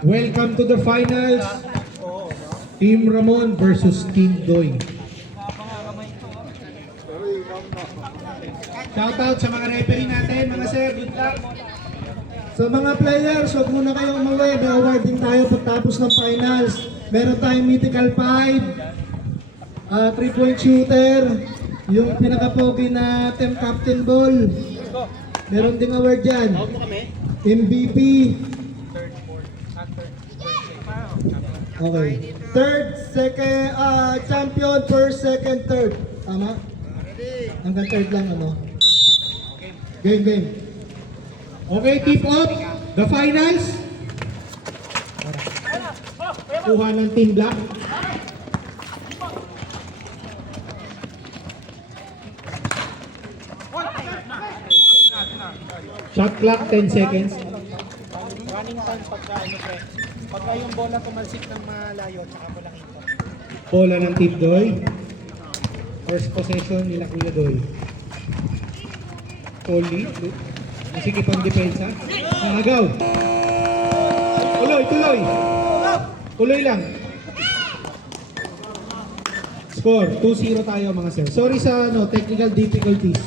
Welcome to the finals. Team Ramon versus Team Doy. Shoutout sa mga referee natin, mga sir. Good luck. Sa mga players, huwag muna kayong umuwi. May awarding tayo pagtapos ng finals. Meron tayong mythical 5, 3-point shooter, yung pinaka-pogi na team captain ball. Meron ding award dyan. MVP. Okay. Third, second, champion, first, second, third. Tama? Hanggang third lang ano. Game. Okay, tip off. The finals. Kuha ng Team Black. Shot clock, 10 seconds. Running time pagka ano pre. Pagka yung bola pumalsik ng malayo tsaka mo lang ito. Bola ng Team Doy. First possession nila Kuya Doy. Poli. Sige pang depensa. Nagaw. Tuloy. Tuloy lang. Score, 2-0 tayo mga sir. Sorry sa technical difficulties.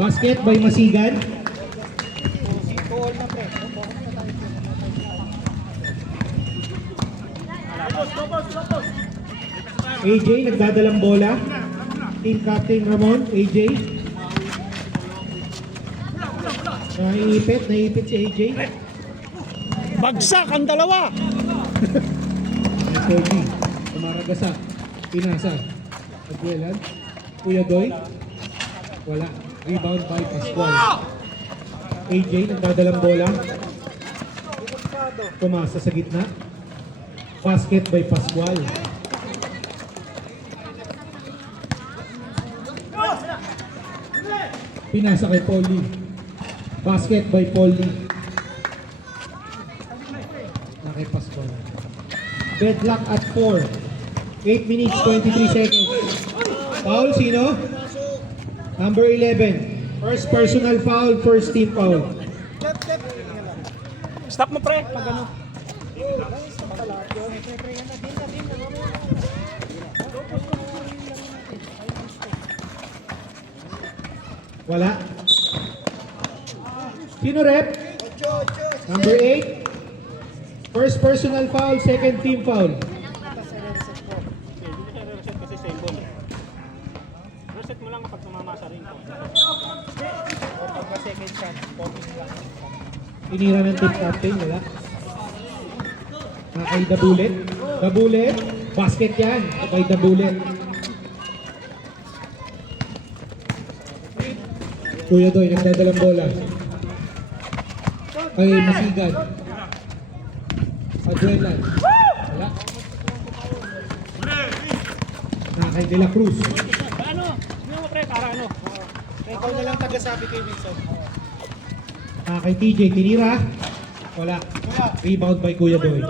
Basket by Masigan. Goal na pre. AJ nagdadalang bola. Team Captain Ramon, AJ. Naiipit si AJ. Bagsak ang dalawa. Kobe, tumaragasa. Pinasa. Agwelan. Kuya Doy. Wala. Rebound by Pascual. AJ nagdadalang bola. Tumasa sa gitna. Basket by Pascual. Pinasa kay Paulie. Basket by Paulie. Na kay Pascual. Deadlock at 4. 8 minutes, 23 seconds. Foul, sino? Number 11. First personal foul, first team foul. Stop mo pre. Pag ano. Wala. Sino rep? Number 8. First personal foul, second team foul. Reset mo lang kapag tumama sa ring. Pagka second shot, 14 lang. Inira ng team captain, wala. Kay The Bullet. The Bullet. Basket yan. Kay The Bullet. Kuya Doy, nagdadalang bola. Kay Masigan. Adrelan. Wala. Kay De La Cruz. Ano? Ano mo pre? Para ano? Ikaw na lang tagasabi kay Wilson. Kay TJ, tinira. Wala. Rebound by Kuya Doy.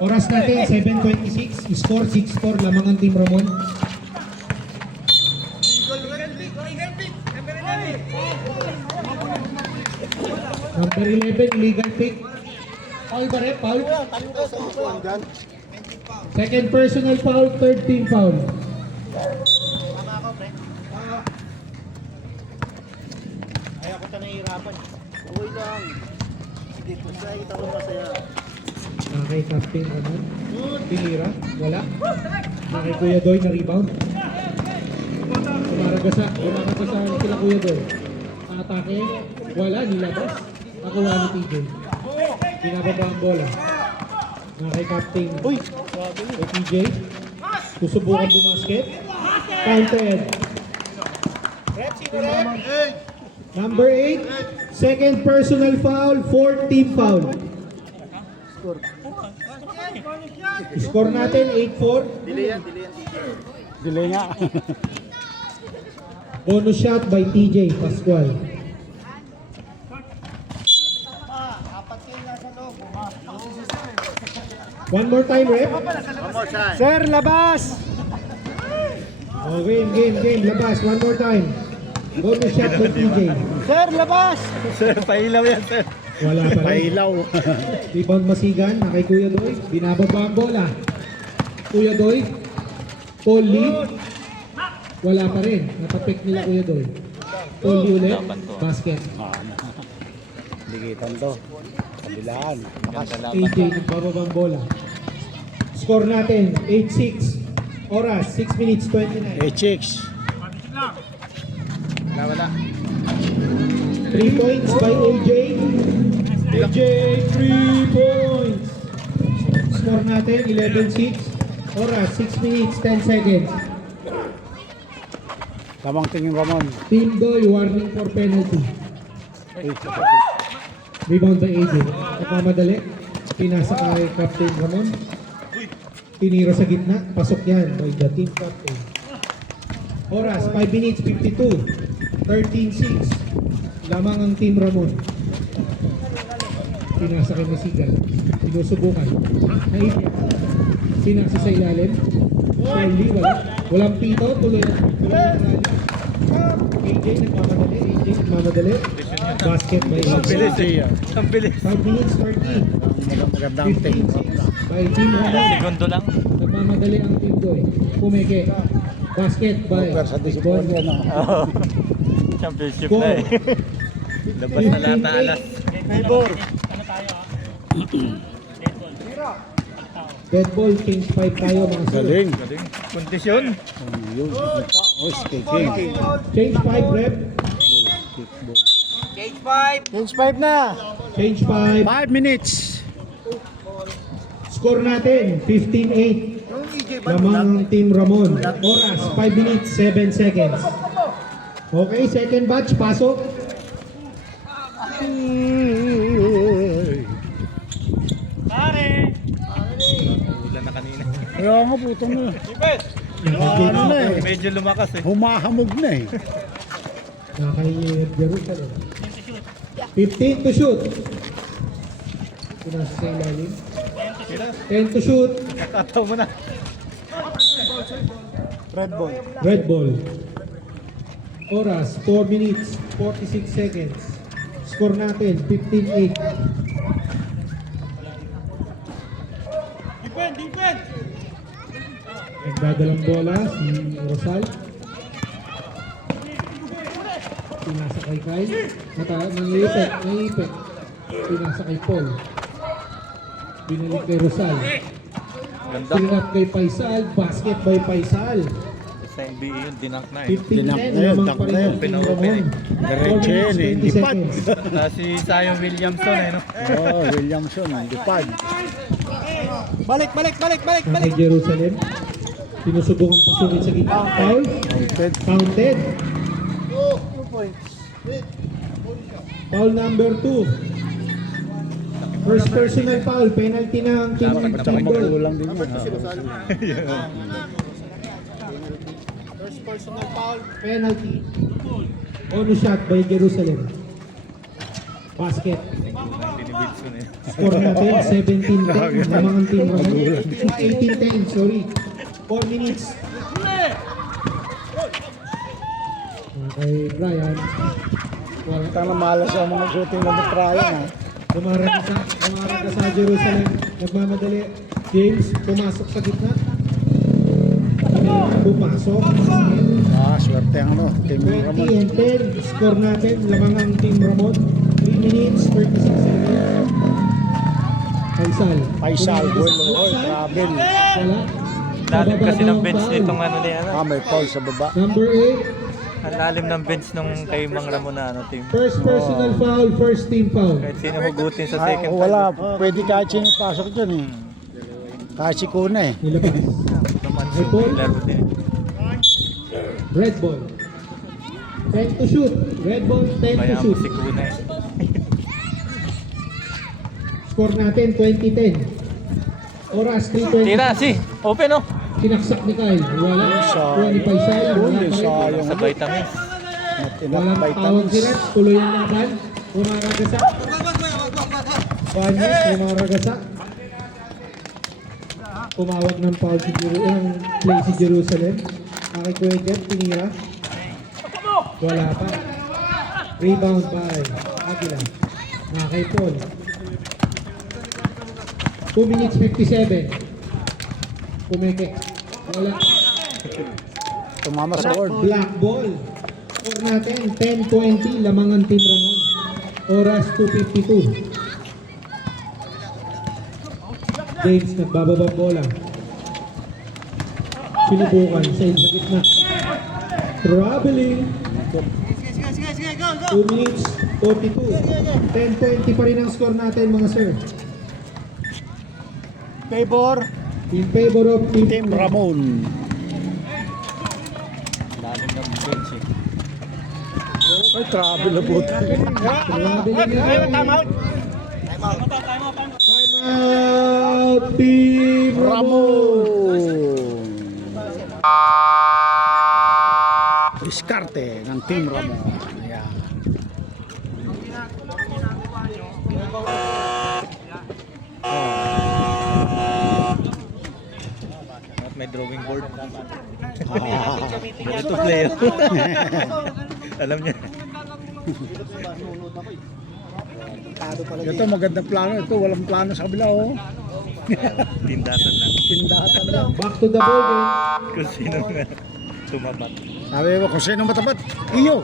Oras natin, 7:26. Score 6-4. Lamang ang Team Ramon. Number 11, illegal pick. Foul ba rin? Foul? Second personal foul, third team foul. Tama ako pre. Ay ako ta nahihirapan. Okay lang. Sige, masaya kita ko masaya. Kay Captain Ramon. Tinira. Wala. Kay Kuya Doy na rebound. Tumaragasa. Tumaragasa sila Kuya Doy. Atake. Wala. Nilabas. Nakuha ni TJ. Binababa ang bola. Kay Captain. Uy! Kay TJ. Susubukan bumasket. Counted. Rep, sino rep? Number 8. Second personal foul. Fourth team foul. Score natin 8-4. Delay nga. Bonus shot by TJ Pascual. One more time, rep. Sir, labas! Oh, game. Labas. One more time. Bonus shot for TJ. Sir, labas! Sir, pailaw yan, sir. Wala pa rin. Pailaw. Rebound Masigan na kay Kuya Doy. Binababa ang bola. Kuya Doy. Paul Lee. Wala pa rin. Napapik nila Kuya Doy. Paul Lee ulit. Basket. Ligitan to. Kabilaan. AJ nagbababa ang bola. Score natin 8-6. Oras 6 minutes 29. chicks. Wala. 3 points by AJ. AJ 3 points. Score natin 11-6. Oras 6 minutes 10 seconds. Tamang tingin Ramon. Team Doy warning for penalty. Rebound by AJ. Nagmamadali. Pinasa kay Captain Ramon. Tinira sa gitna. Pasok yan by the team captain. Oras 5 minutes 52. 13-6. Lamang ang team Ramon. Pinasa kay Masigan. Sinusubukan. Naipit. Pinasa sa ilalim. Shirley, walang pito. Tuloy na. AJ nagmamadali. Basket by AJ. Ang bilis. 5 minutes 30. Magandang 15-6 by team Ramon. Segundo lang. Nagmamadali ang team Doy. Pumeke. Basket by Sa disipon yan. Championship Score. na eh. Labas na lahat na alas. Dead ball, change 5 tayo mga sir. Galing. Kondisyon. Yun. Kicking. Change 5 rep. Change 5 na. Change 5. 5 minutes. Score natin, 15-8. Lamang ang team Ramon. Oras, 5 minutes, 7 seconds. Okay, second batch, pasok. Ulan na kanina. Kaya nga putong na. Ano na eh. Medyo lumakas eh. Humahamog na eh. Nakay Jerusalem. 15 to shoot. Pinasa sa ilalim. 10 to shoot. Nakataw mo na. Red ball. Oras, 4 minutes, 46 seconds. Score natin, 15-8. Nagdadalang bola si Rosal. Pinasa kay Kyle. Nangipit. Pinasa kay Paul. Binalik kay Rosal. Ganda. Pinap kay Faisal. Basket by Faisal. Sa NBA yun, dinunk na 15-10 eh. Dinap na yun, lamang dunk pa rin na yun. ang team Open Ramon. eh. 4 Diretso yun eh, hindi pa. Si Zion Williamson eh, no? Oh, Williamson, lipad. Balik. Kay Jerusalem. Sinusubukan pasukin sa gitna. Foul. Counted. Foul number 2. First personal foul. Penalty ng team Tsaka Tidol. magulang din yun. First personal foul. Penalty. Bonus shot by Jerusalem. Basket. Wilson eh. Score natin 17-10. Lamang ang team Ramon. 18-10. Sorry. 4 minutes. Okay, Brian. Wala. Tang malas ang mga shooting ng Brian ha. Dumaraga sa Jerusalem. Nagmamadali. James, pumasok sa gitna. Pumasok. Swerte ang ano, Team 20 Ramon. and 10. Score natin. Lamang ang team Ramon. 3 minutes, 36 seconds. Faisal, well, travel. Wala. Lalim kasi ng Bababa bench foul. nitong ano niya. May foul sa baba. Number 8. Ang lalim ng bench nung kay Mang Ramon na ano, team. First personal foul, first team foul. Kahit sino hugutin sa second Wala, pwede kahit sino pasok dyan eh. Kahit si Kuna eh. Nilabas. naman Ay, Paul. laro din. Red ball. 10 to shoot. Red ball, 10 to Kaya mo shoot. si Kuna eh. Score natin, 20-10. Oras, 3:20. Tira, open oh. Sinaksak ni Kyle. Wala. Kuha ni Faisal. Wala pa rin. Sayang. Sa vitamins. Enough Walang tawag si vitamins. Rex. Tuloy ang laban. Umaragasa. Banyes, umaragasa. Tumawag ng foul si play si Jerusalem. Kay Kuya Jeff, tinira. Wala pa. Rebound by Aguila. Kay Paul. 2 minutes 57. Pumeke. Wala. Tumama sa board. Black ball. Score natin, 10-20. Lamang ang Team Ramon. Oras 2:52. James nagbababang bola. Sinubukan. Save sa gitna. Traveling. 2 minutes 42. 10-20 pa rin ang score natin mga sir. Favor. In favor of Team Ramon. Lalim ng bench eh. Ay, travel na po. Traveling yan. Time out, Team Ramon. Diskarte ng Team Ramon. Ayan. At may drawing board. Ready to play. Alam niya. Ito magandang plano. Ito walang plano sa kabila. Oh. Tindatan lang. Tindatan lang. Back to the ball game. Kung sino nga tumapat. Sabi mo kung sino matapat. Iyo.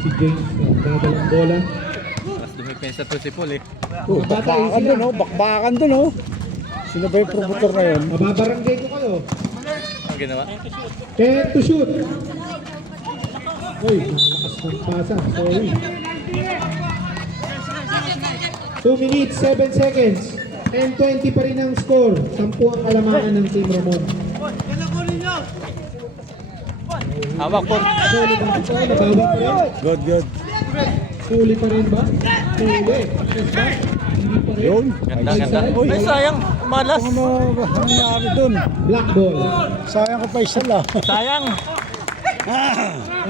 Si James nagdadalang bola. Mas dumipensa to si Paul eh. Oh, bakbakan dun, oh. Bakbakan dun, oh. Sino ba yung promotor na yun? Mababarangay ko kayo. Ang ginawa? 10 to shoot. Uy, malakas ng pasa. Sorry. 2 minutes, 7 seconds. 10-20 pa rin ang score. 10 ang kalamangan ng Team Ramon. Hawak po. Suli pa rin ba? Nabawi pa rin? Good, good. Suli pa rin ba? Suli. Yes ba? Hindi pa rin. Yun. Ganda, ganda. Ay, sayang. Malas. Ano nangyari dun? Black ball. Sayang ko pa isa lang. Sayang.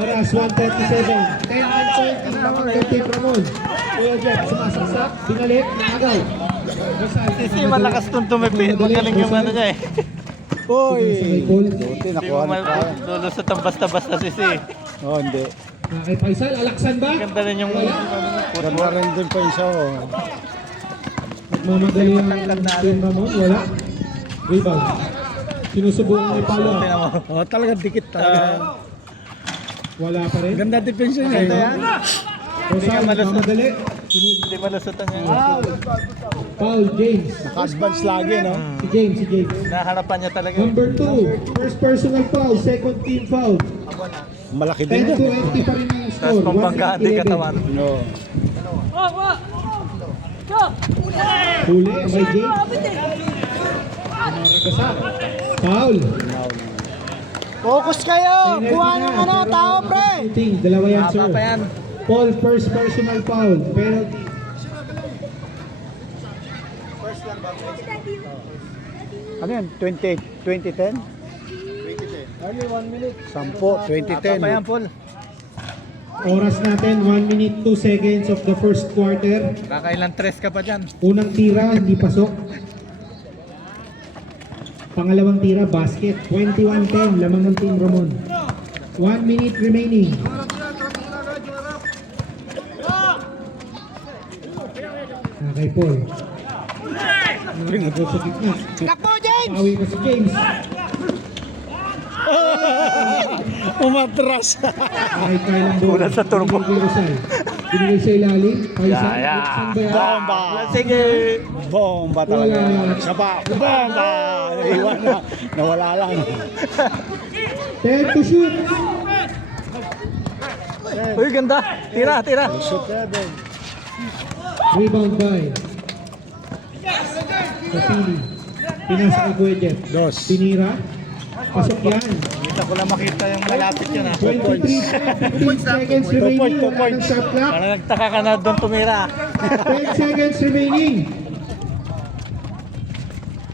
Oras 1:37. 10-20 lamang ng Team Ramon. Kuya Jeff, sumasaksak. Binalik. Nakagaw. Si malakas tong tumipid. Magaling yung ano niya eh. Uy. Sumasakay Paul. Buti Hindi nakuha mo na tayo. lulusot ang basta-basta si si. Oh, hindi. Kay Faisal, alaksan ba? Ganda rin yung Ganda rin din pa isa, oh. Nagmamadali ang Team Ramon. Wala. Rebound. Sinusubukan ni Paulo. Tingnan mo. Oh, talagang dikit talaga. Wala pa rin. Ganda depensa niya. Ganda eh. yan. Rosal, nagmamadali. Hindi malusotan niya. Paul, James. Naka-advance lagi, no? Si James. Naharapan niya talaga. Number 2, first personal foul, second team foul. Malaki din 10-20 yan. pa rin ang Tapos score. pambanggaan din katawan. No. Huli, may James. Naragasa. Foul. Focus kayo! Kuha ng ano, tao, pre! Shooting, dalawa yan, sir. Tama pa yan. Paul, first personal foul. Penalty. Ano yan? 2010? 2010. Only 1 minute. 10, Tama pa yan, 2010. Paul. Oras natin, 1 minute, 2 seconds of the first quarter. Kakailan tres ka pa dyan. Unang tira, hindi pasok. Pangalawang tira, basket. 21-10, lamang ng Team Ramon. 1 minute remaining. Kay Paul. Nagod sa gitna. Takbo, James! Pawi ko si James. Umatras. Kahit kaya lang bola. Ulan sa turbo. Binigay kay Rosal. Binigay sa ilalim. Faisal. Yeah. Buksan ba yan? Bomba. Sige. Bomba talaga. Wala. Saba. Bomba. Iwan na. Nawala lang. 10 to shoot. Uy, ganda. Tira. Shoot level. Rebound by Kapili. Pinasa kay Kuya Jeff. Dos. Pinira. Pasok yan. Kita ko lang makita yung malapit yun ha. 23 15 seconds remaining. Two Wala points. ng shot clock. Parang nagtaka ka na doon tumira. 10 seconds remaining.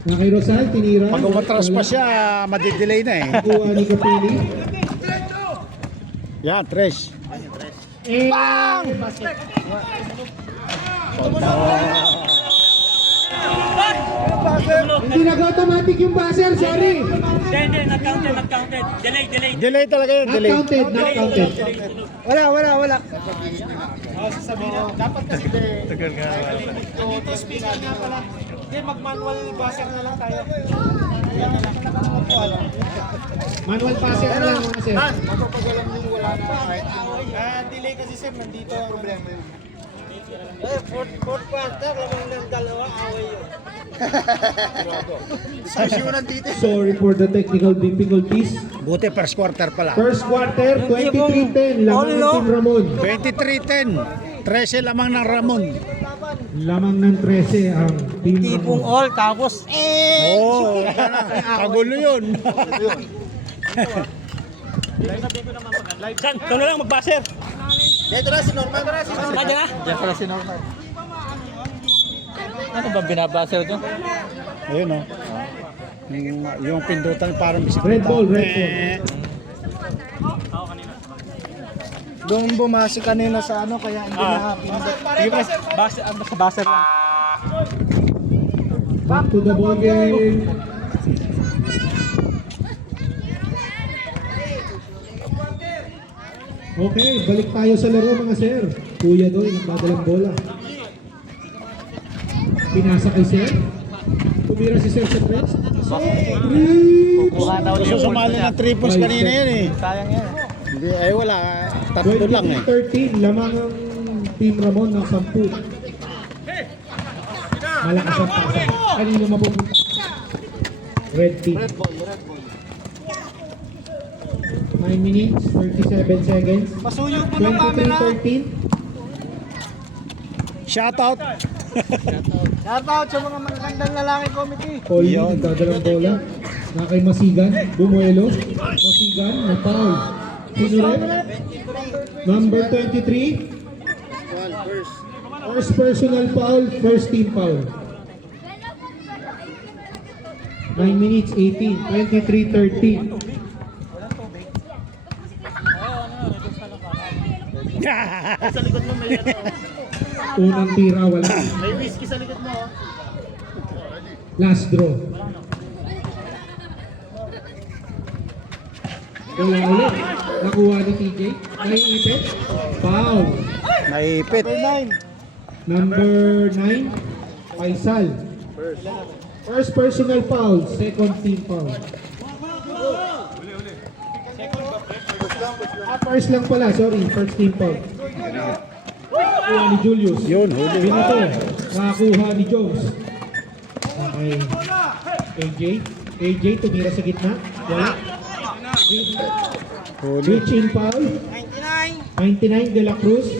Na kay Rosal, tinira. Pag umatras pa siya, madidelay na eh. Kuha ni Kapili. Yan, tres. Basket. Hindi nag-automatic yung buzzer, sorry. Hindi, not counted. Delay. Delay talaga yun, Not delay. counted, not counted. Wala. Sasabihin na, dapat kasi ito speaker nga pala. Hindi, mag-manual buzzer na lang tayo. Yan na lang. Manual passer na lang mga sir. Mapapagalam din wala na kahit. Delay kasi sir, nandito ang problema yun. Fourth quarter, lamang ng dalawa, away yun. Sorry for the technical difficulties. Buti first quarter pala. First quarter, 23-10, lamang ng Team Ramon. 23-10. 13 lamang ng Ramon. Lamang ng 13 ang Team Tipong Ramon. all, tapos Oo, kagulo yun. Ikaw na lang mag-buzzer. Dito na si Norman. Diyan pala si Norman. Ano ba binabasa ito? Ayun o. Yung pindutan parang bisikleta. Red ball, red ball. Doon bumasi kanina sa ano, kaya hindi nakapindot. Basa lang. Back to the ball game. Okay, balik tayo sa laro mga sir. Kuya Doy, nagdadalang bola. Pinasa kay sir. Tumira si sir sa press. Three! Kuha daw niya Gusto yung sumali niya. ng 3 points kanina yun eh. Sayang yan. Hindi, ay wala. Tatlo lang eh. 23-13, lamang ang Team Ramon ng 10. Malakas ang pasa. Kanino mapupunta? Red team. 9 minutes, 37 seconds. Pasuyo po ng camera. 23-13. Shoutout. Shoutout sa mga magagandang lalaki committee. Colby, nagdadalang bola. Na kay Masigan, Bumuelo. Masigan, na foul. Pinuret. Number 23. First personal foul, first team foul. 9 minutes, 18. 23-13. Sa likod mo may Unang tira, wala. may whiskey sa likod mo. Last draw. Wala ulit. Nakuha ni TJ. Naiipit. Foul. Naipit. Number 9. Faisal. First personal foul. Second team foul. First lang pala. Sorry. First team foul. Nakuha ni Julius. Yun, huli. Binato. Nakakuha ni Jones. Okay. AJ. AJ tumira sa gitna. Wala. Huli. Reach in foul. 99 De La Cruz.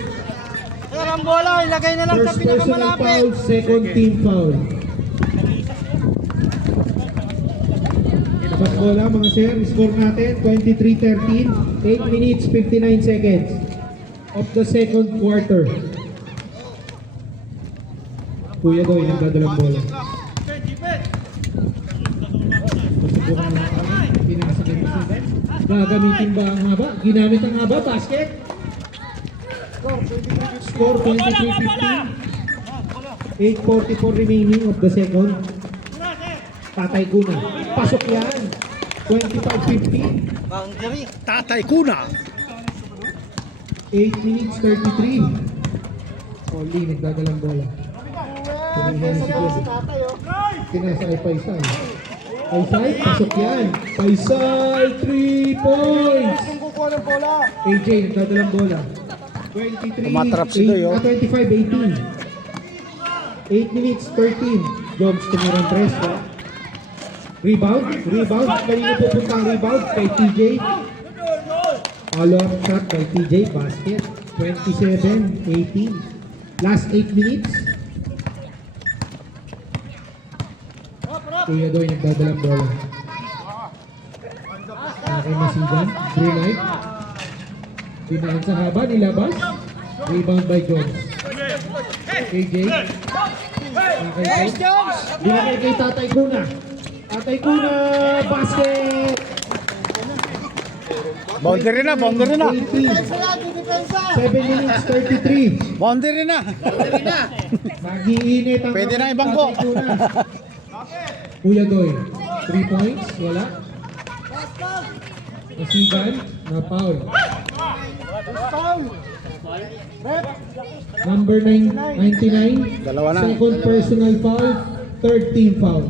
Sir, ang bola, ilagay na lang sa First personal pinakamalapit. foul, second team foul. Dapat bola mga sir, score natin 23-13, 8 minutes 59 seconds of the second quarter. Kuya Doy, nagdadalang bola. Masubukan na kami, pinasa kay Masigan. Gagamitin ba ang haba? Ginamit ang haba, basket. Score 23-15. 8:44 remaining of the second. Tatay Kuna. Pasok yan. 25-15. Tatay Kuna. 8 minutes 33. Oli, nagdadalang bola. Pinihan si Jose. Pinasa kay Faisal. Faisal, pasok yan. Faisal, 3 points. Kukuha ng bola. AJ, nagdadalang bola. 23, Tumatrap si Doy, oh. 25-18. 8 minutes 13. Jones tumirang 3. Rebound. Kanina pupunta ang rebound kay TJ. Follow-up shot kay TJ. Basket. 27-18. Last 8 minutes. Kuya Doy nagdadalang bola. Okay, Masigan. Green light. Pinahan sa haba, nilabas. Rebound by Jones. AJ. Okay, Jones! Binigay kay Tatay Kuna. Tatay Kuna, basket! Boundary na, boundary na. 7 minutes 33. Boundary na. Magiinit ang Pwede na ibangko. Tatay Kuna. Kuya Doy, 3 points, wala. Masigan, na foul. Number 99, Dalawa na. second personal foul, third team foul.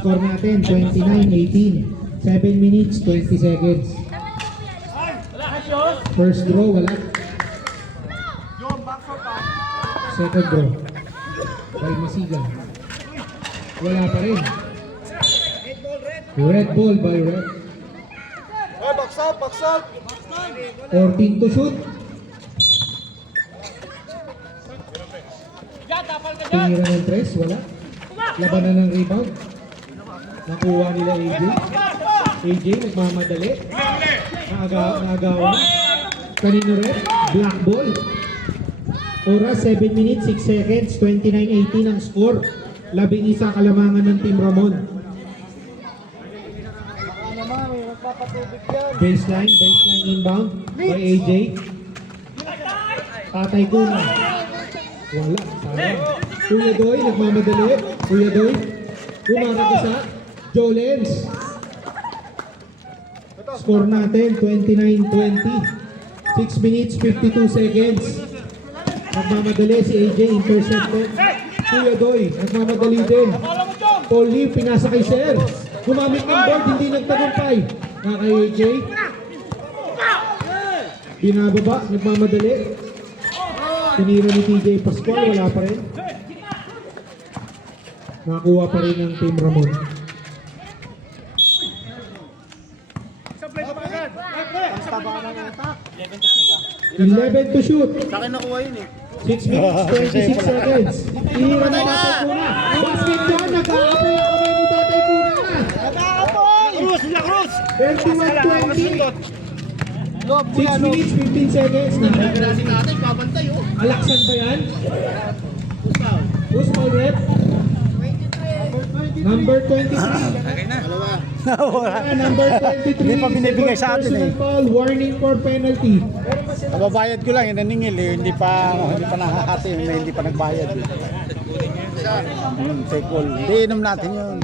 Score natin, 29-18. 7 minutes, 20 seconds. First draw, wala. Second draw. By Masigan. Wala pa rin. Red ball by Red. 14 to shoot. Tinira ng tres, wala. Labanan ng rebound. Nakuha nila AJ. AJ nagmamadali. Naagawan. Kanino red? Black ball. Oras 7 minutes 6 seconds. 29-18 ang score. 11 kalamangan ng Team Ramon. Baseline inbound by AJ. Tatay Kuna. Wala, sayang. Kuya Doy, nagmamadali. Kuya Doy, umakagasa. Jolens. Score natin, 29-20. 6 minutes, 52 seconds. Nagmamadali si AJ, intercepted. Kuya Doy, nagmamadali din. Paul Lee, pinasa kay Sir. Gumamit ng board, hindi nagtagumpay. Na kay AJ. Binababa, nagmamadali. Tinira ni TJ Pascual, wala pa rin. Nakuha pa rin ng Team Ramon. Eleven to shoot. Sa akin nakuha yun eh. 6 minutes, 26 seconds. Tinira ni Tatay Kuna. Basket doon, nag-aapoy ako rin ni Tatay Kuna. Cruz! Nila Cruz! 31-20. 6 minutes, 15 seconds na. Si tatay, babantay oh. Alaksan ba yan? Who's foul rep? Number 23. Number 23. Hindi pa binibigay sa atin Personal eh. foul, warning for penalty. Kababayad ko lang, inaningil eh. Hindi pa nakakati, hindi pa nagbayad. Take all. Hindi, inom natin yun.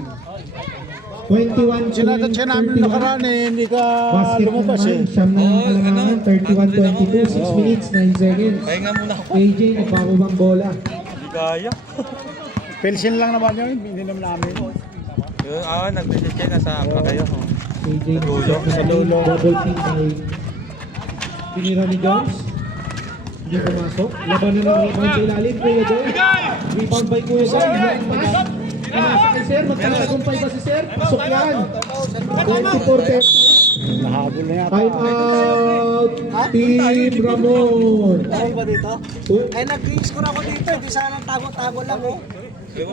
21 Sinatansya namin nakaraan eh, hindi ka Basket lumabas naman, eh. siyam na yung kalamangan, 31-22, 6 minutes, 9 seconds. Pahinga muna ako. AJ, nagpakubang bola. Hindi kaya. Pilsin lang naman yun, ininom namin. Nag-check na sa apa kayo. AJ, Sa dulo. double team by tinira ni Jones. Hindi pumasok. Labanan ng rebound sa ilalim, Kuya Joy. Rebound by Kuya Joy. Yung pass. Pinasa kay Sir, magkatagumpay ba si Sir? Pasok yan. 24-30. Nahabol na yata. Time out, Team Ramon. Ay ba dito? Oh, Ay nag-score ako dito, hindi sana tago-tago lang oh. 5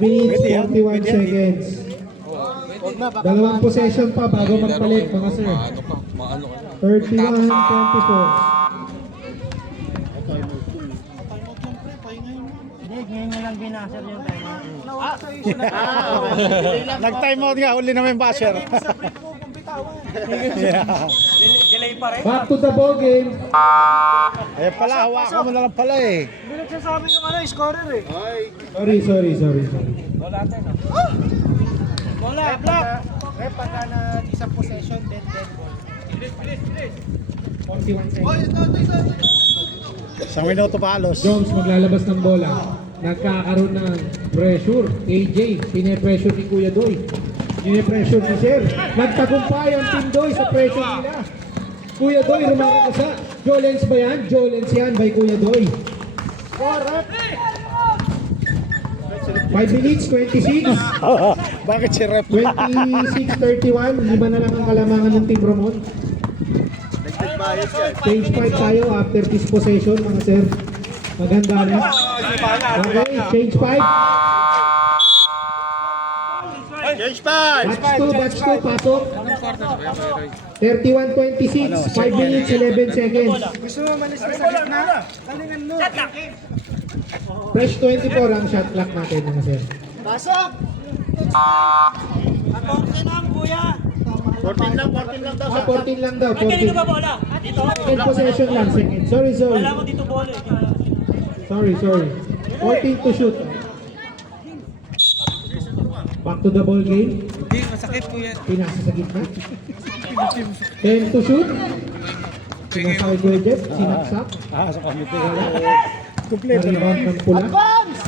minutes, 41 seconds. Dalawang possession pa bago magpalit mga Sir. 31-24. Nag-time out nga, huli naman yung basher. Delay pa rin. Back to the ball game. Eh pala, hawakan mo na lang pala eh. Hindi nagsasabi yung scorer eh. Sorry. Wala tayo no? Bola, block! Rep, pagka na isang possession, dead ball. 41 seconds. Isang minuto pa halos. Jones maglalabas ng bola. Nagkakaroon ng pressure. AJ, pine-pressure ni Kuya Doy. Pine-pressure ni Sir. Nagtagumpay ang Team Doy sa pressure nila. Kuya Doy, rumakakasa. Jolens ba yan? Jolens yan by Kuya Doy. 5 minutes, 26. Bakit si Rep? 26-31. Lima na lang ang kalamangan ng Team Ramon. Change 5 tayo after this possession, mga Sir. Maganda na. Okay, change 5. Batch 2, pasok. 31-26, 5 minutes, 11 seconds. Gusto mo malis na sa gitna? Talingan mo. Fresh 24 ang shot clock natin, mga Sir. Pasok! 14 lang daw. 14 lang daw. Ay, kanino 14. ba bola? Dito? Second possession lang. Second. Sorry. Wala ko dito bola eh. Sorry. 14 to shoot. Back to the ball game. Hindi, masakit po yan. Pinasa sa gitna. 10 to shoot. Pinasa kay Kuya Jeff. Sinaksak. Sa kamite. Kompleto Rebound ng pula.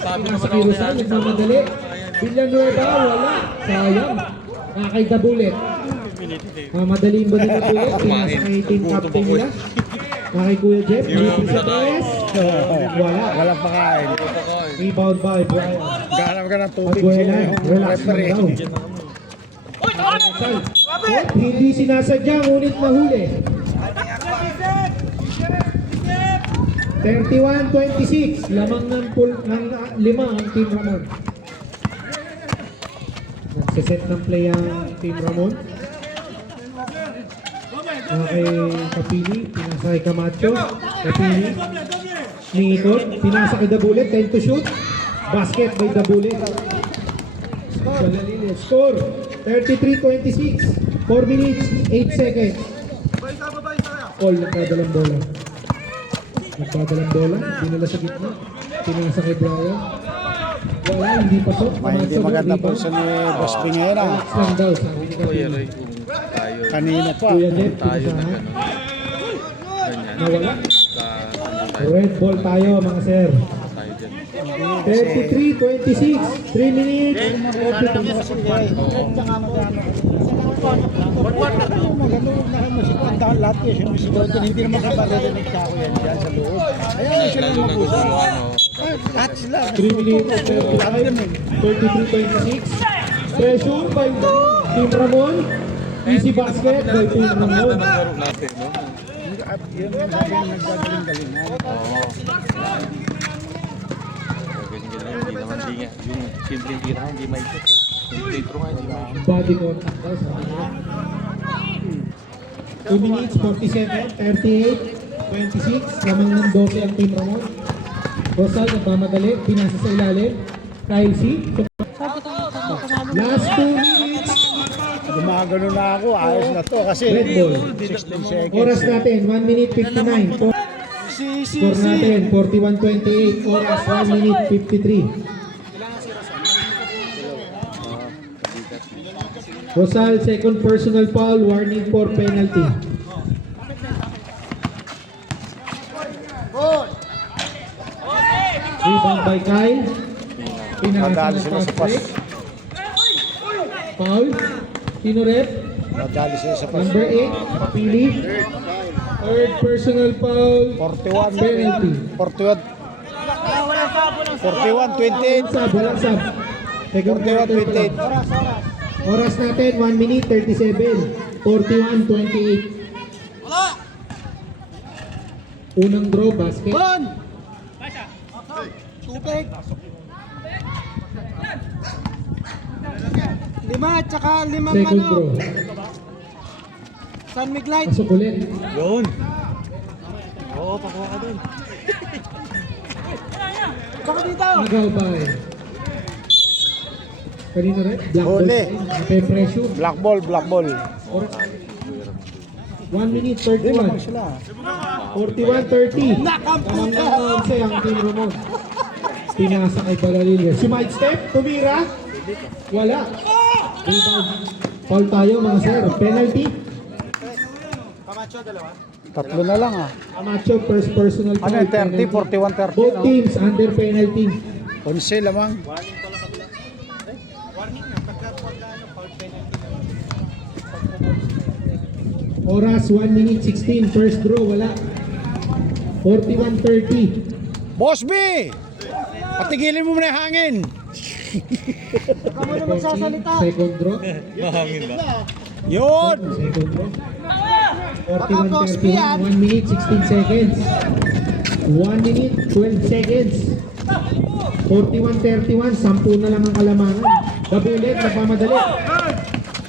Pinasa kay Rizal. Nagmamadali. Villanueva. Wala. Sayang. Nakakay the bullet. Madaling ba din the bullet? Pinasa kay team captain nila. Nakay Kuya Jeff. Dito sa Perez. Wala. Walang pakain. Rebound by Brian. Ganap ka ng tubig. Pagwela. Relax lang daw. Hindi sinasadya, ngunit nahuli. 31-26. Lamang ng lima ang Team Ramon. Nagsiset ng play ang Team Ramon. Okay, Kapili. Pinasa kay Camacho. Kapili. Niikot. Pinasa kay Dabulet. 10 to shoot. Basket by Dabulet. Score 33-26. 4 minutes, 8 seconds. All nagpadalang bola. Nagpadalang bola, dinala sa gitna. Pinasa kay Brian. Wala, hindi pasok. Hindi maganda po sa ni Boss Pinera. Relax lang daw, sabi ni Kapili. Kanina pa. Kuya Jeff, pinasahan. Nawala. Red ball tayo mga sir. 33-26. 3 minutes. Lahat kasi yung bisikleta, hindi naman kapatid sa ako yan dyan sa loob. Ayaw sila mag-uso. Lahat sila. 3 minutes. 33-26. Pressure by Team Ramon. Easy basket by Team Ramon. Yun yung sabi yung nagagaling-galingan. Hindi naman di nga. Yung simpleng tira hindi may ikot. Yung titro nga hindi may ikot. Body contact daw sa kanya. 2 minutes, 47, 38, 26. Lamang ng 12 ang Team Ramon. Rosal, nagmamadali. Pinasa sa ilalim. Kyle C. Last 2 minutes. Gumagano na ako. Ayos na to kasi Red ball. 16 seconds. Oras natin, 1 minute 59. Score natin, 41-28. Oras, 1 minute 53. Rosal, second personal foul, warning for penalty. Rebound by Kyle. Pinasa Nadali ng sila sa fast pass. break. Foul. Sino rep? Nadali siya sa pass. Number 8, Pili. Third personal foul. 41. Penalty. 41. 41-28. Sub, walang sub. Second quarter pa lang. 41-28. Oras natin, 1 minute 37. 41-28. Unang draw, basket. Tubig. 5 at saka 5 Second draw. San Miguel. Pasok ulit. Yun. Oo, pakuha ka dun. Baka dito. Agaw ba eh? Kanino rin? Black ball. Huli. Pressure. Black ball, black ball. 1 minute Hindi naman 31. sila. 41-30. Tamang na 11 ang Team Ramon. Pinasa kay Balalilya. Sumide step, tumira. Wala. Rebound. Foul tayo mga sir. Penalty. Tatlo na lang ah. Camacho, first personal foul. Ano yung 30, penalty. 41-30 Both no? teams under penalty. 11 lamang. Oras 1 minute 16. First draw, wala. 41-30. Boss B! Patigilin mo muna yung hangin. Baka mo na magsasalita. Second draw. Mahangin ba? Yun! Second draw. 41-31. 1 minute 16 seconds. 1 minute 12 seconds. 41-31. 10 na lang ang kalamangan. Dabulet, nagmamadali.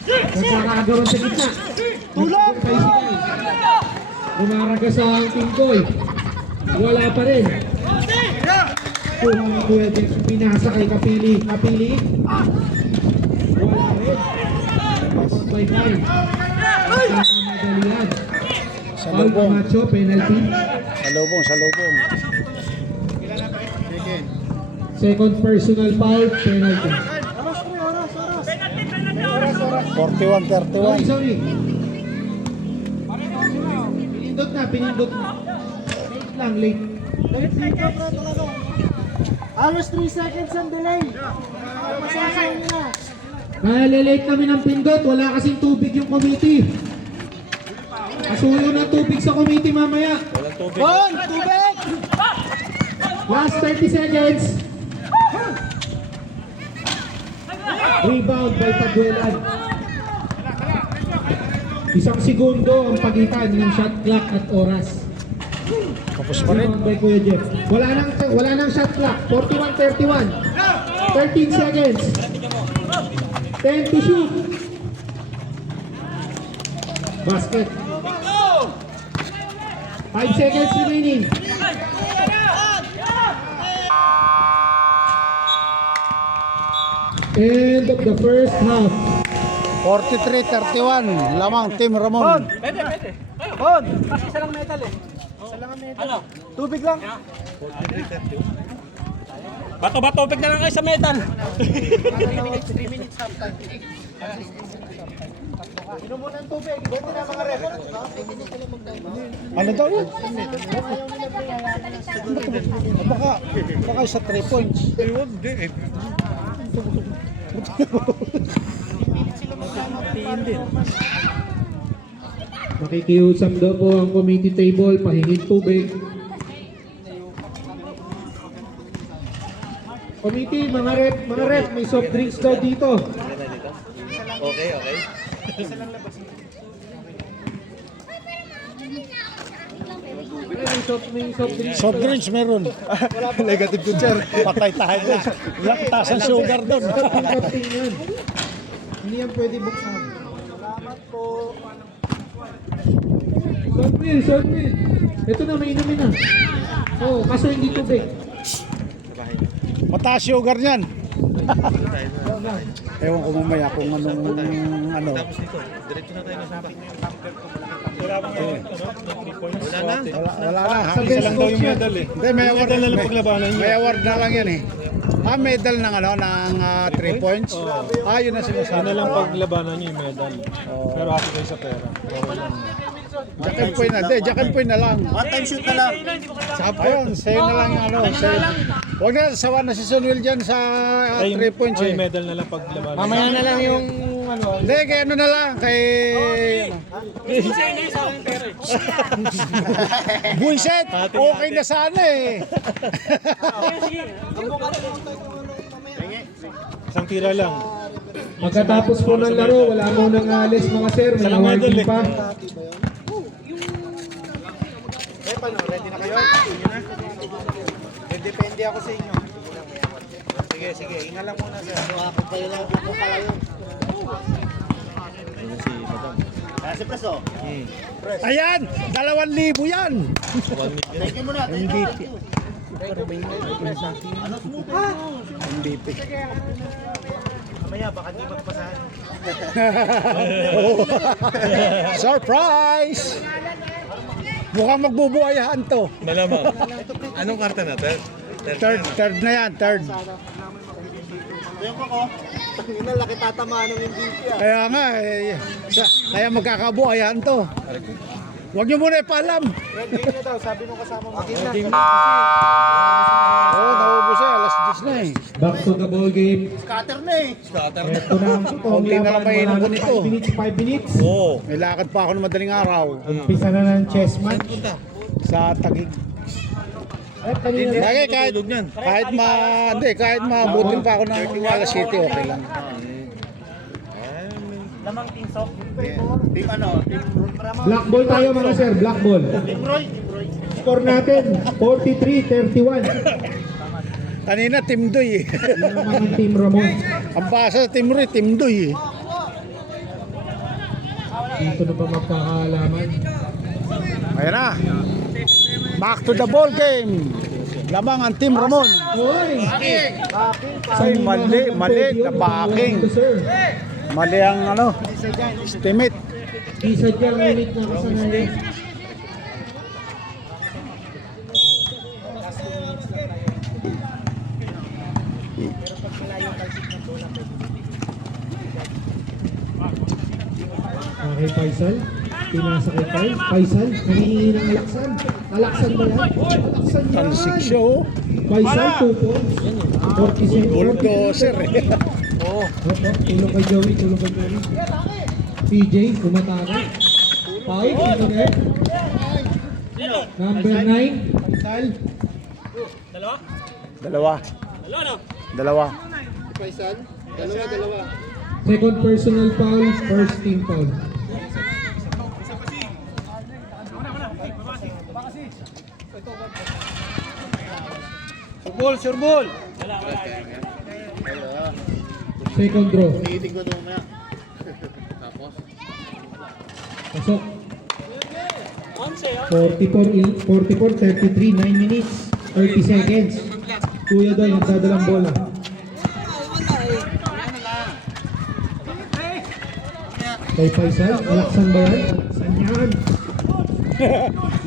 Nagkakaagawan sa gitna. Tulog! Umaraga sa team ko eh. Wala pa rin. Kung pwede, pinasa kay Kapili. Kapili. Wala rin. by 5. Nagkamadalian. Sa Foul lubong. Camacho, penalty. Sa lubong, sa lubong. Second personal foul, penalty. 41-31. Sorry. Pinindot na. Late lang, late. Halos 3 seconds ang delay. Masasayin na. Nalilate kami ng pindot, wala kasing tubig yung committee. Kasuyo ng tubig sa committee mamaya. Walang tubig. Bon, tubig! Last 30 seconds. Rebound by Paguelan. Isang segundo ang pagitan ng shot clock at oras. Kapos pa rin. Rebound by Kuya Jeff. Wala nang shot clock. 41-31. 13 seconds. 10 to shoot. Basket. 5 seconds remaining. End of the first half. 43-31. Lamang Team Ramon. Pwede. Bon, Kasi isa lang metal eh. Ano? tubig lang. Bato tubig na lang kayo sa metal. 3 minutes half time. Inom muna ng tubig. Pwede na mga ref. Ano daw yun? Baka sa 3 points. Makikiusap daw po ang committee table, pahingin tubig. Committee, mga rep, may soft drinks daw dito. Okay. May soft drinks. Soft drinks meron. Negative to sir. Patay tayo doon. Walang taas ang sugar doon. Kapting yan. Hindi yan pwede buksan. Soft meal. Ito na, may inumin na. Oo, kaso hindi tubig. Mataas sugar niyan. Ewan ko mamaya kung anong ano. Tapos dito, diretso na tayo ng sumpa. Wala na. Sa best coach yan. Hindi, may award na lang paglabanan niya. May award na lang yan eh. Medal ng ano, ng 3 points. Yun na sinasabi. Ano lang paglabanan niyo yung medal. Pero happy kayo sa pera. Jack and point na. Hindi, Jack and point na lang. One time shoot na lang. Ayun, sa'yo na lang yung ano. Huwag na, sawa na si Sunwil dyan sa 3 points eh. medal na lang paglabanan. Mamaya na lang yung ano. Hindi, kaya ano na lang. Kay... Buiset! Okay na sana eh. Isang tira lang. Pagkatapos po ng laro, wala mo nang alis mga sir. May awarding pa. Ready na kayo? Depende ako sa inyo. Sige, hinga lang muna sir. Si Madam. Ayan! 2,000 yan! 1 million. MVP. MVP. Mamaya baka di magpasahan. Surprise! Mukhang magbubuhayahan to. Malamang. Anong karta na? Third na yan, third. Laki tatamaan ng MVP ah. Kaya nga, kaya magkakabuhayahan to. Huwag nyo muna ipaalam. Red game na daw, sabi nung kasama mo. Naubos eh, alas 10 na eh. Back to the ball game. Scatter na eh. Ito na ang totoong Konti na lang laban. mainom Wala ko nang nito. 5 minutes, 5 minutes. Oo. May lakad pa ako ng madaling araw Umpisa na ng chess match. sa Taguig. At kanina Bagay, kahit mabutin pa ako ng alas 7, okay lang. Lamang tinsok. black ball tayo mga sir, black ball. Score natin, 43-31. Kanina, Team Doy eh. Yun naman ang Team Ramon. Ang basa sa Team Roy, Team Doy eh. Dito na ba magkakaalaman? Ayan na. Back to the ball game. Lamang ang Team Ramon. Hoy! Ay, mali na backing. Mali ang ano, estimate. Di sadyang unit na kasanayan. Okay, Faisal. Pinasa kay Kyle. Faisal, nangihingi ng alaksan. Alaksan ba yan? Alaksan yan. Tansik siya oh. Faisal, 2 points. 47. Bulldozer eh. Tulong kay Joey, tulong kay Joey. PJ, umatake. Foul, sino rin? Number 9, Faisal. Dalawa? Dalawa. Dalawa no? Dalawa. Second personal foul, first team foul. Surbol, surbol. Second draw. Pasok. 44-33, 9 minutes, 30 seconds. Kuya doon, nagdadalang bola. Kay Faisal, alaksan ba yan? Alaksan yan.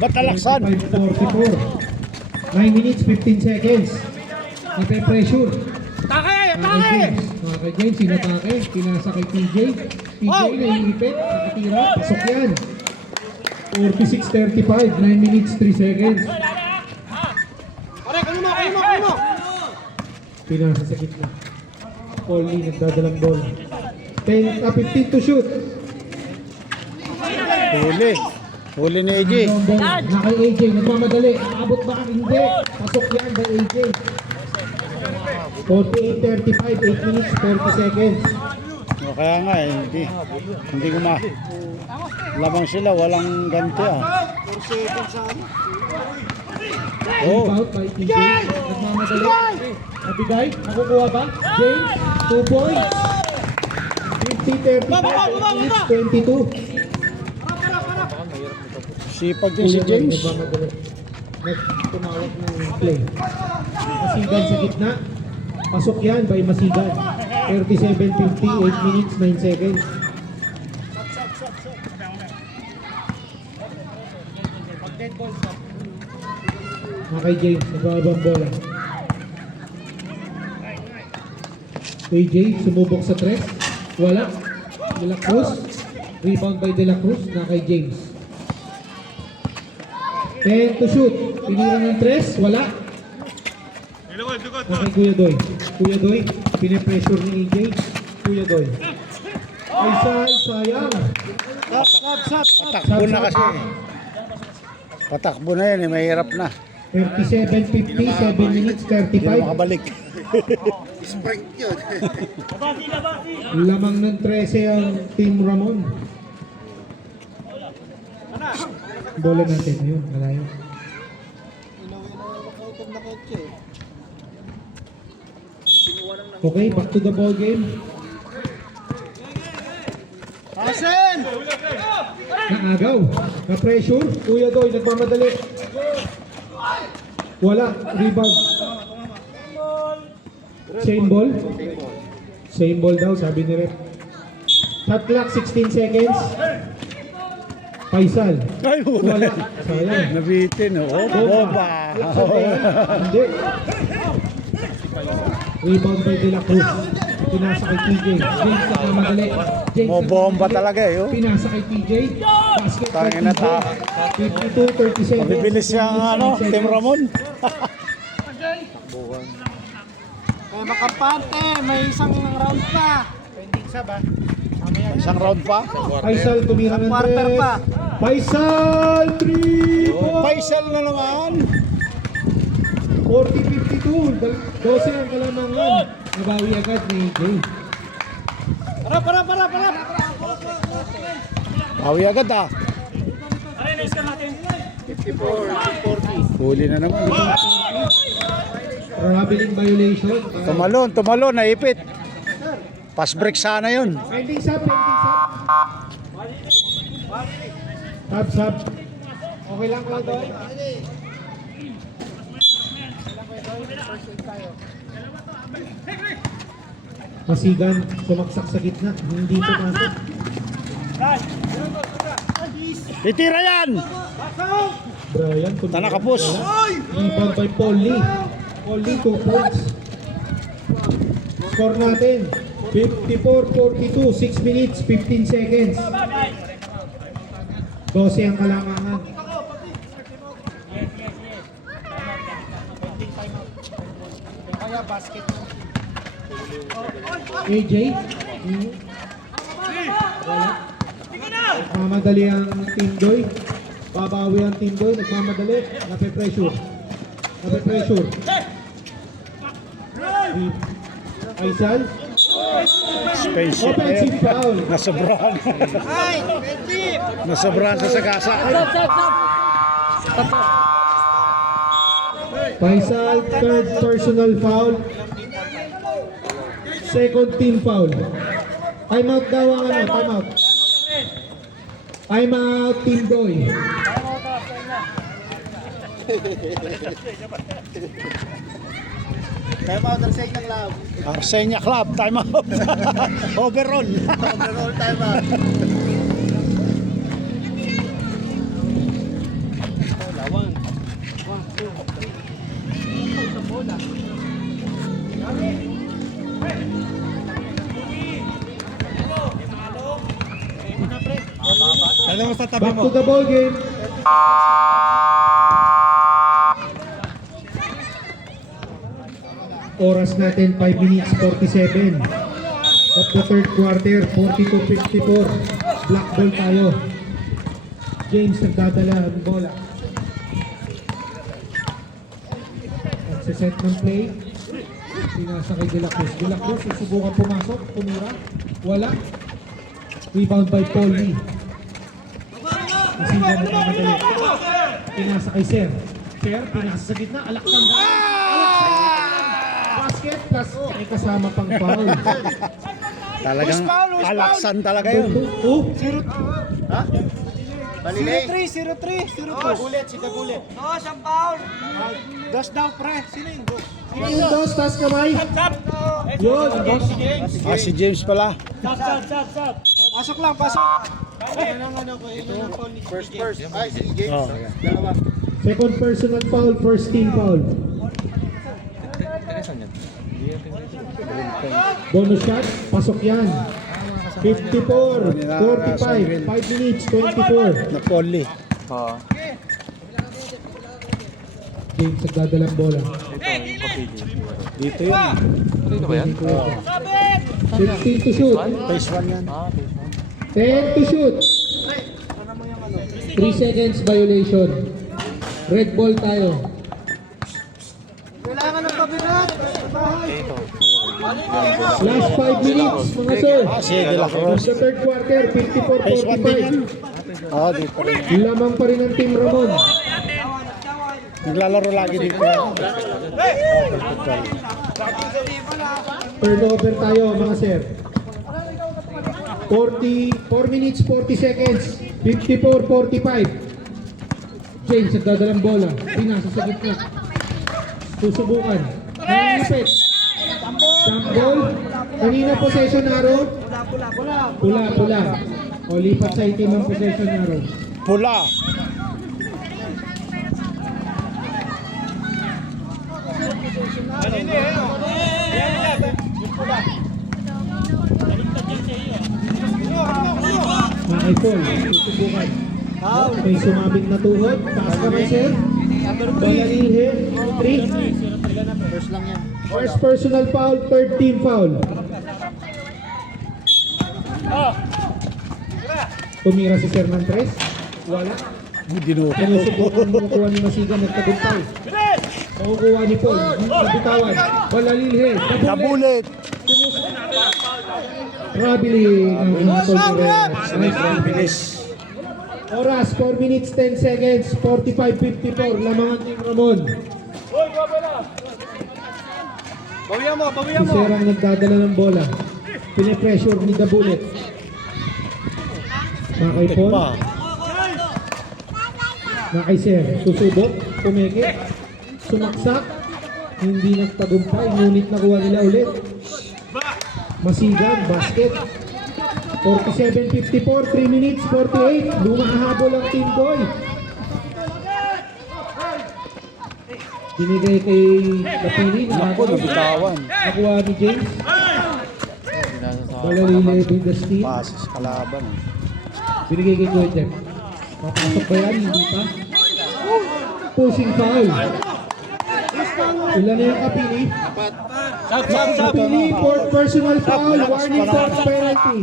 Ba't alaksan? 44. 9 minutes, 15 seconds. Nape-pressure. Take! Kay James, sinatake. Pinasa kay PJ. PJ naiipit. Nakatira. Pasok yan. 46-35. 9 minutes, 3 seconds. Kuno. Pinasa sa gitna. Paul Lee nagdadalang bola. 15 to shoot. Huli. Huli ni AJ. Na kay AJ. Nagmamadali. Nakabot ba? Hindi. Pasok yan kay AJ. 48-35. 8 minutes, 30 seconds. O kaya nga eh, hindi ko ma... Lamang sila, walang ganti ah. Oh, Rebound by PJ. Nagmamadali. Nabigay. Nakukuha ba? James. 2 points. 50-35. 8 minutes, 22. sipag din si James. Tumawag ng play. Masigan sa gitna. Pasok yan by Masigan. 37-50, 8 minutes, 9 seconds. Okay, James. Nagbabang bola. Kay James, sumubok sa tres. Wala. De La Cruz. Rebound by De La Cruz. Na kay James. 10 to shoot. Pinira ng tres. Wala. Okay, Kuya Doy. Kuya Doy, pinipressure ni AJ. Kuya Doy. Ay, sayang. Patakbo na kasi. Patakbo na yan eh, mahirap na. 37-50, 7 minutes, Hindi na 35. makabalik. Lamang ng 13 ang Team Ramon. Bola natin. Ayun, malayo. Okay, back to the ball game. Naagaw. Na-pressure. Kuya Doy, nagmamadali. Wala. Rebound. Same ball. Same ball daw, sabi ni Rep. Shot clock, 16 seconds. Faisal. Ay, Wala. Sayang. Nabitin oh. Boba. Hindi. Rebound by De La Cruz. Pinasa kay TJ. James nagmamadali. James Oh, bomba talaga eh. Oh. Pinasa kay TJ. Basket by Tangin na TJ. ta. 52-37. Mabibilis siyang ano, Team Ramon. Eh, makampante, may isang round pa. Pending sab ah. Isang round pa. Faisal tumira ng Quarter tres. pa. Faisal 3 Paisal na naman. 40-52. 12 ang kalamangan. Nabawi agad ni Jay. Para. Bawi agad ah. Huli na naman. Traveling violation. Tumalon, naipit. Pass break sana yun. Pending sub. Sub. Okay lang doon. Masigan, sumaksak sa gitna. Hindi pumasok. Titira yan! Brian, Tanakapos. rebound by Paul Lee. Paul Lee, 2 points. Score natin, 54-42, 6 minutes, 15 seconds. 12 ang kalangangan. Kaya basket. AJ? Nagmamadali ang Team Doy. Babawi ang Team Doy. Nagmamadali. Nape-pressure. Nape-pressure. Aizal. Expensive. Offensive foul. Nasobrahan. Nasobrahan sa sagasa. Faisal, third personal foul. Second team foul. Time out daw ang ano, time out. Time out, Team Doy. Arsenia Club, time out. Overall. Overall time out. Back to the ball game. Oras natin 5 minutes 47 of the third quarter, 42-54. Black ball tayo. James nagdadala ang bola. Nagsiset ng play. Pinasa kay De La Cruz. De La Cruz susubukan pumasok, tumira. Wala. Rebound by Paul Lee. Kasi nga nagmamadali. Pinasa kay Ser. Ser, pinasa sa gitna. Alaksan ba? Basket, plus may kasama pang foul. Talagang alaksan talaga yun. Oh, 03, 02. Gulit, si Gulit. No, siyang foul. Dos daw, pre. Sino yung dos? yung dos, taas kamay. Yun, dos. Ah, si James pala. Pasok lang, pasok. Oh, Second personal foul, first team foul. Bonus shot, pasok yan. 54, 45, 5 minutes, 24. na Polly. Oo. James nagdadalang bola. Ito yung kapili. Dito yun. Dito ba yan? 16 to shoot, Phase 1 yan. Ah, phase 10 to shoot. 3 seconds violation. Red ball tayo. Kailangan ng pabirat. Ito. Last 5 minutes, mga sir. Si De La Of Cruz. the third quarter, Phase 1 din yan. 54-45. Oo, dito rin. Lamang pa rin ang Team Ramon. Naglalaro lagi dito yan. Turnover tayo, mga sir. 4 minutes, 40 seconds. 54-45. James, nagdadalang bola. Pinasa sa gitna. Susubukan. Nangyipit. Jump ball. Kanina possession arrow. Pula. O lipat sa itim ang possession arrow. Pula. Mga Paul, susubukan. May sumabit na tuhod. Taas kamay, sir. Bagalilhe. 3. First personal foul, third team foul. Tumira si Sir ng 3. Wala. Dinuko. Sinusubukan makukuha ni Masiga, nagtagumpay. Makukuha ni Paul. Nabitawan. Bagalilhe. Nabulit. Traveling ang Nice. Oras, 4 minutes, 10 seconds, 45-54, lamang ang Team Ramon. Si Sir ang nagdadala ng bola. Pine-pressure ni The Bullet. Nakay Paul. Nakay Sir. Susubok, pumeke, sumaksak, hindi nagtagumpay, ngunit nakuha nila ulit. Masigan, basket. 47-54, 3 minutes, 48. Lumahabol ang Team Boy. Binigay kay Lapini. Ako, nabitawan. Nakuha ni James. Sinasasama. Balalile with the steal. Pasis kalaban. Binigay kay Kuya Jeff. Papasok ba yan? Hindi pa. Pushing foul. Ilan na yung Kapili? Kapili, fourth personal foul. Warning fourth penalty.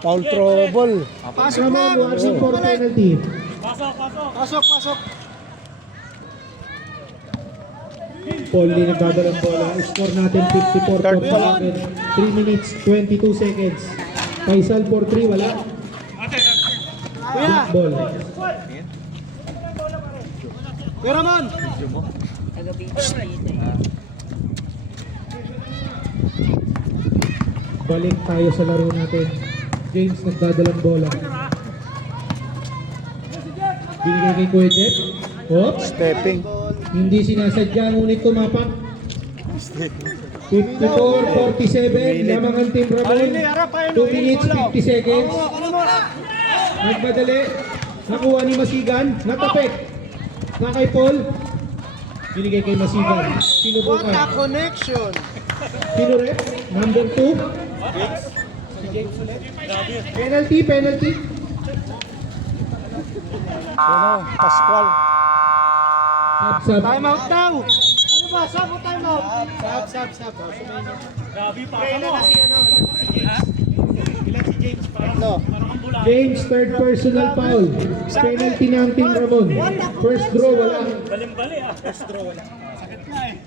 Foul trouble. Ramon, warning fourth penalty. Pasok. Paul Lee nagdadalang bola. Score natin 54-47. 3 minutes, 22 seconds. Faisal for 3, wala. Black ball. Kuya Ramon! Balik tayo sa laro natin. James nagdadalang bola. Binigay kay Kuya Jeff. Oops. Stepping. Hindi sinasadya, ngunit tumapak. 54-47, lamang ang Team Ramon. 2 minutes, 50 seconds. Nagmadali. Nakuha ni Masigan. Natapik. Na kay Paul. Binigay kay Masigan. Sinubukan. Connection! Pinurep. Number 2. Penalty. Ano? Pascual. Sub. Time out daw! Ano ba? Sab o time out? Sab. Grabe pa. Ilan na si James? Ilan si James? Parang ambulante. James, third personal foul. Penalty ng Team Ramon. First draw, wala. Balim-bali ah. Sakit na eh.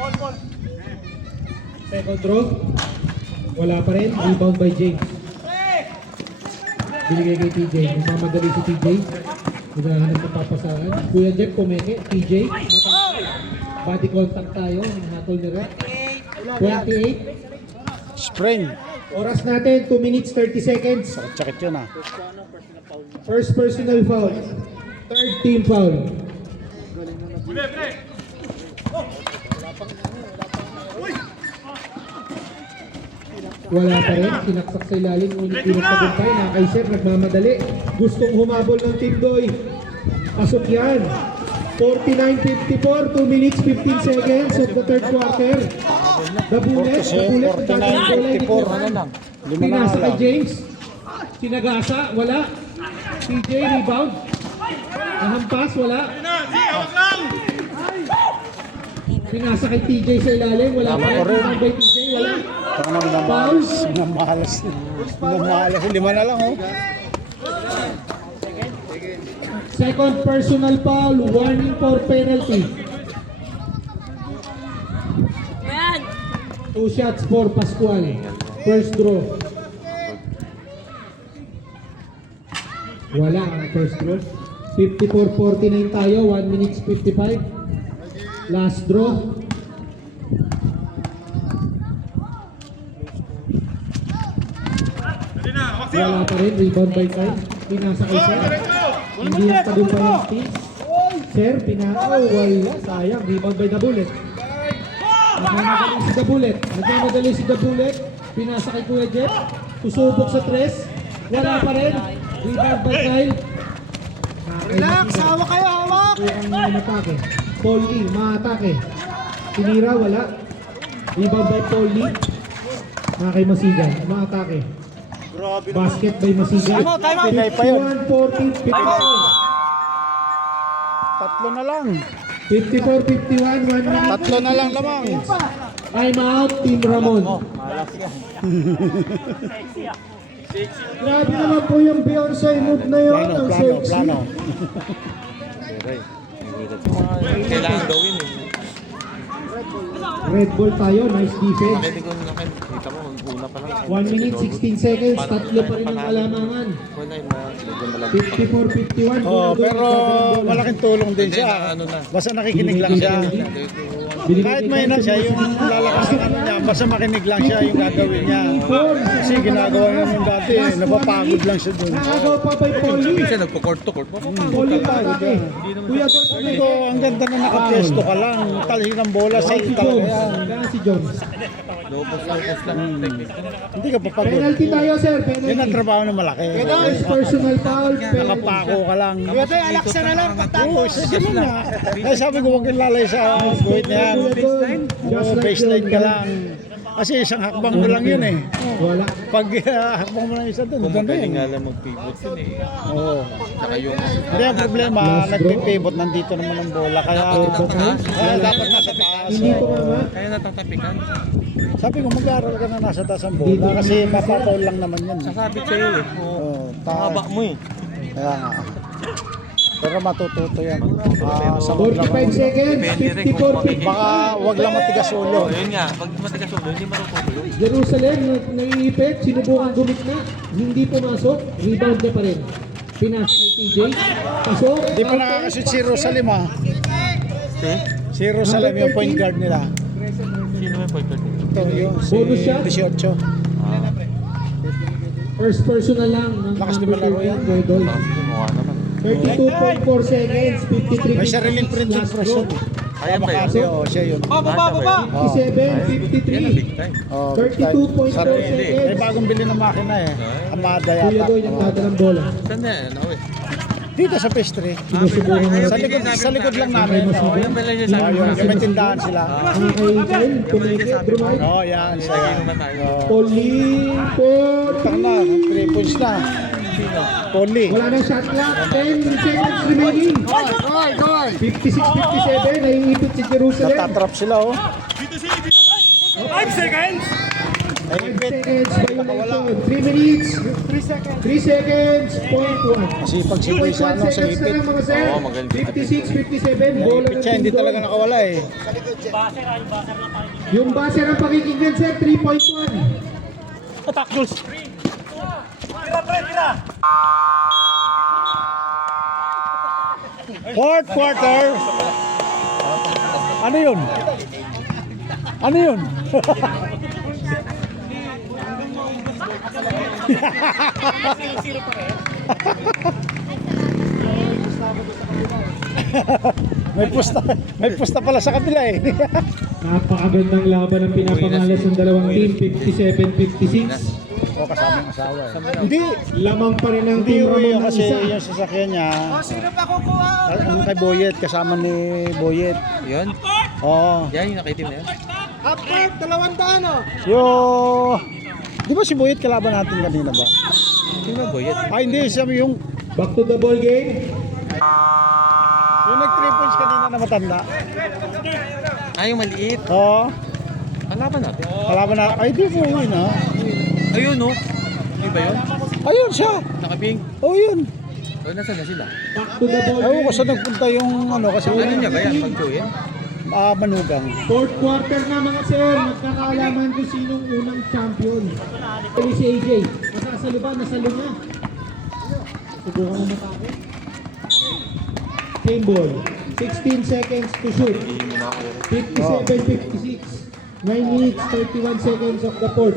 Paul. Second draw, wala pa rin. Rebound by James. Binigay kay TJ. Nagmamadali si TJ. Hinahanap ng papasaan. Kuya Jeff, pumeke. TJ. Body contact tayo. Hatol ni Rep. 28. Spring. Oras natin, 2 minutes 30 seconds. Sakit yun ah. First personal foul. Third team foul. Wala pa rin, sinaksak sa ilalim, ngunit pinagtagumpay, nakay-sir, nagmamadali. Gustong humabol ng Team Doy. Pasok yan. 49-54, 2 minutes 15 seconds of the third quarter. The bullet, nagdadalang bola ni Tipan. Pinasa kay James. Sinagasa, wala. TJ, rebound. Nahampas, wala. Pinasa kay TJ sa ilalim, wala pa rin. Rebound by TJ, wala. Ito na minamalas. Minamalas. 5 na lang oh. Second personal foul, warning for penalty. 2 shots for Pascual. First draw. Wala ang first draw. 54-49 tayo, 1 minutes 55. Last draw. Wala pa rin, rebound by time. Pinasa kay Sir. Hindi yung tagumpay ng steal. Sir, wala. Sayang, rebound by the bullet. Nagmamadali si the bullet. Pinasa kay Kuya Jeff. Tusubok sa tres. Wala pa rin. Rebound by Kyle. Relax! Hawak kayo! Hawak! Ang matake. Paul Lee, maatake. Tinira, wala. Rebound by Paul Lee. Kay Masigan, maatake. Basket by Masigan. Pinay pa yun. 51-14, 54. Tatlo na lang. 54-51, 1 minute. Tatlo na lang lamang. Time out, Team Ramon. Grabe naman po yung Beyonce move na yun. Ang sexy. Plano. Kailangan gawin eh. Red ball tayo, nice defense. Nakita mo, una pa lang. 1 minute 16 seconds, tatlo pa rin ang kalamangan. Wala yun na. Medyo malabo. 54-51. Oh, pero malaking tulong din siya. Ano na. Basta nakikinig lang siya. Kahit mahina siya, yung lalakas ng ano niya, basta makinig lang siya yung gagawin niya. Kasi ginagawa niya yung dati, napapagod lang siya dun. Nakagaw pa by Polly. Minsan nagpo-court to court. Polly pa atake. Kuya Tol, Ito, ang ganda na nakapesto ka lang. Talhin ng bola sa si talaga Jones. yan. Kaya si Jones. Lopos lang ang technique. Hindi ka papagod. Penalty tayo, sir. Yan ang Penalty. trabaho ng malaki. First personal foul. Penalty. Nakapako ka lang. Ito, alaksa na lang. Oo, isa ganun na. Kaya sabi ko, huwag kang lalay sa guhit niya. Oo, baseline ka lang. Kasi isang hakbang mo lang yun eh. Wala. Pag hakbang mo lang isa doon, doon na Magaling yun. nga lang mag-pivot yun eh. Oo. Tsaka yung... Hindi ang problema, nagpipivot, nandito naman ang bola. Kaya dapat nasa taas. Hindi tumama. Kaya natatapikan. Sabi ko, mag-aaral ka na nasa taas ang bola. Kasi mapapaul lang naman yun. Sasabit sa'yo eh. Oo, Haba mo eh. Kaya nga. Pero matututo yan. Sa 45 maglaro. seconds. Depende rin kung 54. Baka wag lang matigas ulo. Oh, yun nga. Pag matigas ulo, hindi matututo yun. Jerusalem, naiipit. Sinubukan gumit na. Hindi pumasok. Rebound niya pa rin. Pinas kay TJ. Pasok. Hindi pa nakakashoot si Rosalim ha. Si Rosalim yung point guard nila. Sino may point guard? Ito yung Bonus shot. 18. First personal lang. Ng Lakas number din malaro 13, yan. Godoy. Sige, mukha naman. 32.4 seconds. 53 May sariling printing last press row. yun. Ayan ba yun? Makati, oh, siya yun. Baba! 57, Yan ang 53. big time. Oh, 32.4 Sarili. seconds. May bagong bili ng makina eh. Amada Kuya yata. Goy nagdadalang bola. Saan na yan? Ako eh. Dito sa pastry. Sinusubukan na. Sa likod lang namin. Oh, Yan pala yung sabi yun. mo. May tindahan sila. Mga kaitan, Pineke, Brumay. Oh, yan. Siya Lagi yan. naman tayo. Pauline, Tak na. 3 points na. Poli. wala nang shot clock. 10 seconds remaining. 56-57, naiipit si Jerusalem. Natatrap sila oh. 5 seconds! 5 seconds violation. 3 minutes. 3 seconds. Point 1. Kasi pag sibay sa ano, sa seconds na ipit. lang mga sir. Oo, magaling. 56-57, bola Ipit ng siya, hindi Team talaga Gold. nakawala eh. Yung base ng pakikinggan sir, 3.1. Attack, Jules! Fourth quarter. Ano yun? Ano yun? may pusta pala sa kabila eh. Napakagandang laban ang pinapangalas ng dalawang team, 57-56. O kasama yung asawa eh. Hindi, Lamang pa rin ang hindi team uwi Ramon ng kasi isa. yung sasakyan niya. Sino pa kukuha? Ang kay Boyet, kasama ni Boyet. Yun? Oo. Yan yung nakaitim na yan. Half court, 200 oh. Di ba si Boyet kalaban natin kanina ba? Sino ba yan? Ay hindi, siya yung Back to the ball game. nag 3 points kanina na matanda. Yung maliit. Oo. Kalaban natin. Kalaban na, ay di po yun ha. Ayun no. Di ba yun? Ayun siya. Nakabing. Oh yun. O, nasaan na sila? Back to the ball Ewan ko game. saan nagpunta yung ano kasi Ano niya ba yan? Pagkuhin? Manugang. Fourth quarter na mga sir. Magkakaalaman kung sinong unang champion. Pili si AJ. Masasalo ba? Nasalo na. Subukan mo matake. Same ball. 16 seconds to shoot. 57-56. 9 minutes, 31 seconds of the fourth.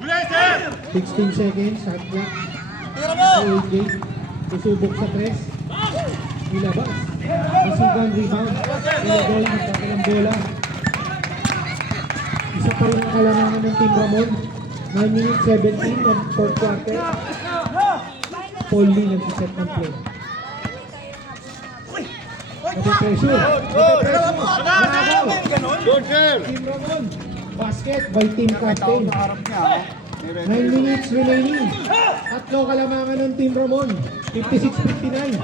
Blazer! 16 seconds, shot clock. AJ, susubok sa tres. Ilabas. Masigang rebound. Ilagay, nagkakalang bola. Isa pa rin ang kailangan ng Team Ramon. 9 minutes 17 ng fourth quarter. Paul Lee nag-set ng play. Nag-pressure. Team Ramon. Basket by Team Captain. 9 minutes remaining. Tatlo kalamangan ng Team Ramon. 56-59.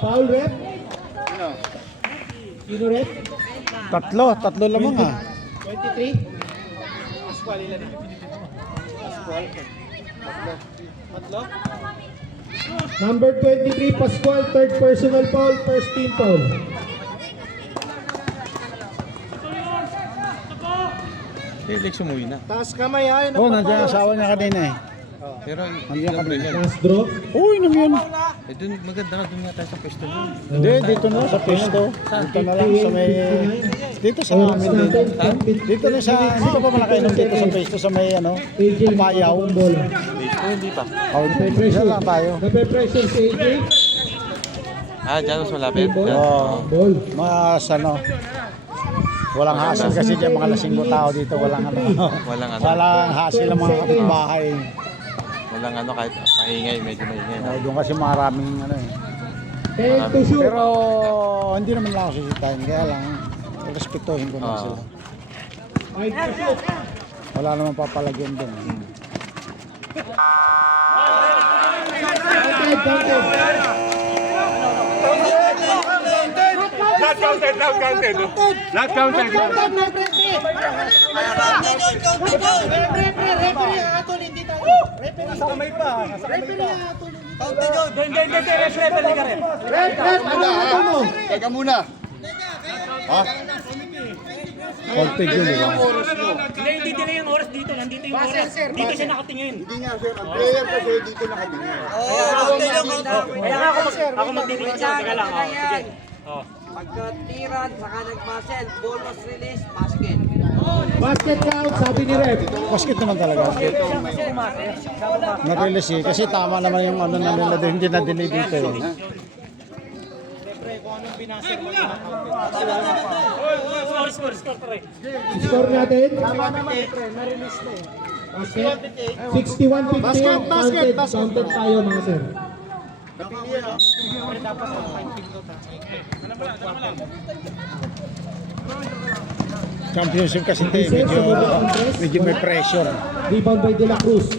Foul rep. Sino rep? Tatlo lamang ah. 23. Number 23, Pascual, third personal foul, first team foul. Felix umuwi na. Taas kamay ay. Oh, nandiyan ang asawa niya kanina eh. Pero Nandiyan kanina. Last draw. Uy, naman yun. eh, dun, maganda nga doon nga tayo sa pwesto doon. Hindi, dito na sa pesto. Dito na lang sa may... Dito sa Oras amin natin, din. Dito na sa... Dito pa malakainom dito sa pesto sa may ano... AJ, Papayaw. ang bola. Base hindi pa. Oh, dito lang tayo. Nape-pressure si AJ. Ah, dyan mas malapit. Ball. Dyan. Oo. Ball. Mas ano... Walang hassle kasi dyan mga lasinggo tao dito. Walang ano... Walang ano. Walang hassle ng mga kapitbahay. Walang ano kahit maingay, medyo maingay. Oh, doon kasi maraming ano eh. 10 to shoot. Pero hindi naman lang ako sisitahin. Kaya lang, respetuhin ko na Ah. sila. 5 to shoot. Wala naman papalagyan doon. Counted. Not counted, not counted. Not counted. Konti yun, di ba? Hindi, hindi nila yung oras dito. Nandito yung oras. Dito siya nakatingin. Kaya nga ako magtitingin siya. Teka lang. Oh, sige. Oh. Pagkatiran, saka nag-muscle, ball was released, basket. Basket count, sabi ni Rep. Basket naman talaga. Na-release eh. Kasi tama naman yung ano na nila doon. Hindi na-delay dito eh. Score, pare. Score natin. Basket. 61-58. Counted tayo mga sir. Championship kasi ito eh. Medyo may pressure. Rebound by De La Cruz.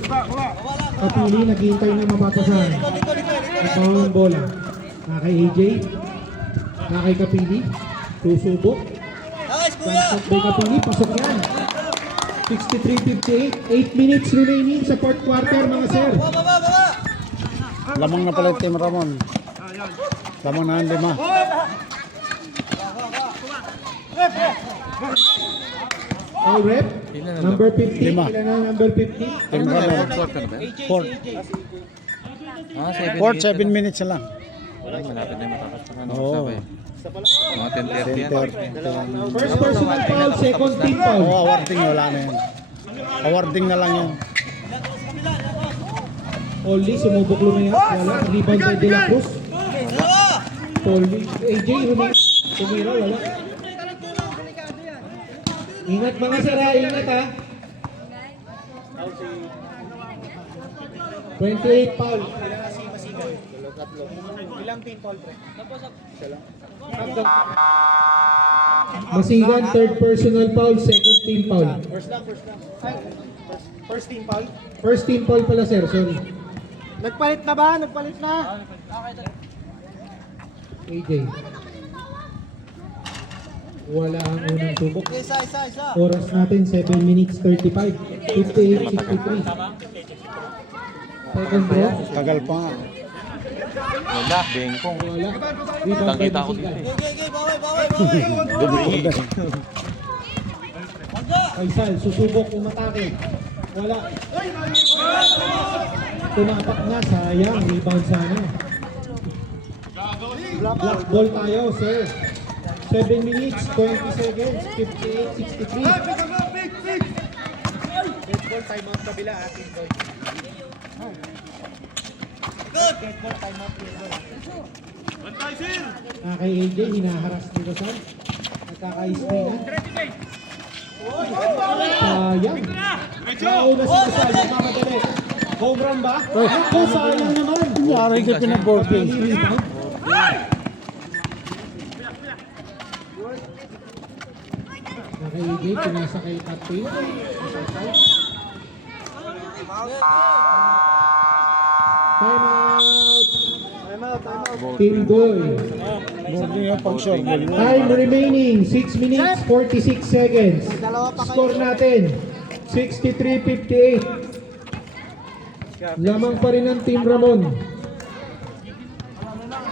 Kapili, naghihintay na mabatasan. Ang bola. Na kay AJ. Na kay Kapili. Susubok. Jump by Kapili. Pasok yan. 63-58. 8 minutes remaining sa fourth quarter mga sir. Lamang na pala yung Team Ramon. Lamang na ang 5. All rep. Number 50. Lima. Ilan na number 50? Team Ramon. Fourth ka na ba? 4. Ah, 7 4, 7 minutes na lang. Wala, malapit na yung matapos pa. Ano, Oo. sabay. Mga 10:30 yan. 10:30. First personal foul, second team foul. Oo, awarding wala na yun. Awarding na lang yun. Only sumubok lumayas. Wala. Rebound by De La Cruz. Only. AJ, tumira. Wala. Ingat mga sir ha. Ingat ha. 28 foul. Ilang team foul, pre? Masigan, third personal foul, second team foul. First team foul. First team foul pala sir, sorry. Nagpalit na ba? Nagpalit na. AJ. Wala ang unang subok. Isa. Oras natin 7 minutes 35. 58-63. Second draw. Tagal pa nga. Wala, bengkong. Wala. Rebound by Kitang-kita ko Masigan. dito eh. Faisal, susubok umatake. Wala. Tumapak na, sayang. Rebound sana. Black ball tayo, sir. 7 minutes, 20 seconds, 58-63. Baseball timeout kabila atin, boy. Baseball timeout boy. Kay AJ, hinaharas dito sa nagkaka-spray na. Sayang. Nauna si Kasal, nagmamadali. Home run ba? Naku, sayang naman. Yari ka pinag-boarding. Kay AJ, pinasa kay Captain. Time out. Team Goy. Boarding yung pag-short goal. Time remaining, 6 minutes, 46 seconds. Score natin, 63-58. Lamang pa rin ang Team Ramon.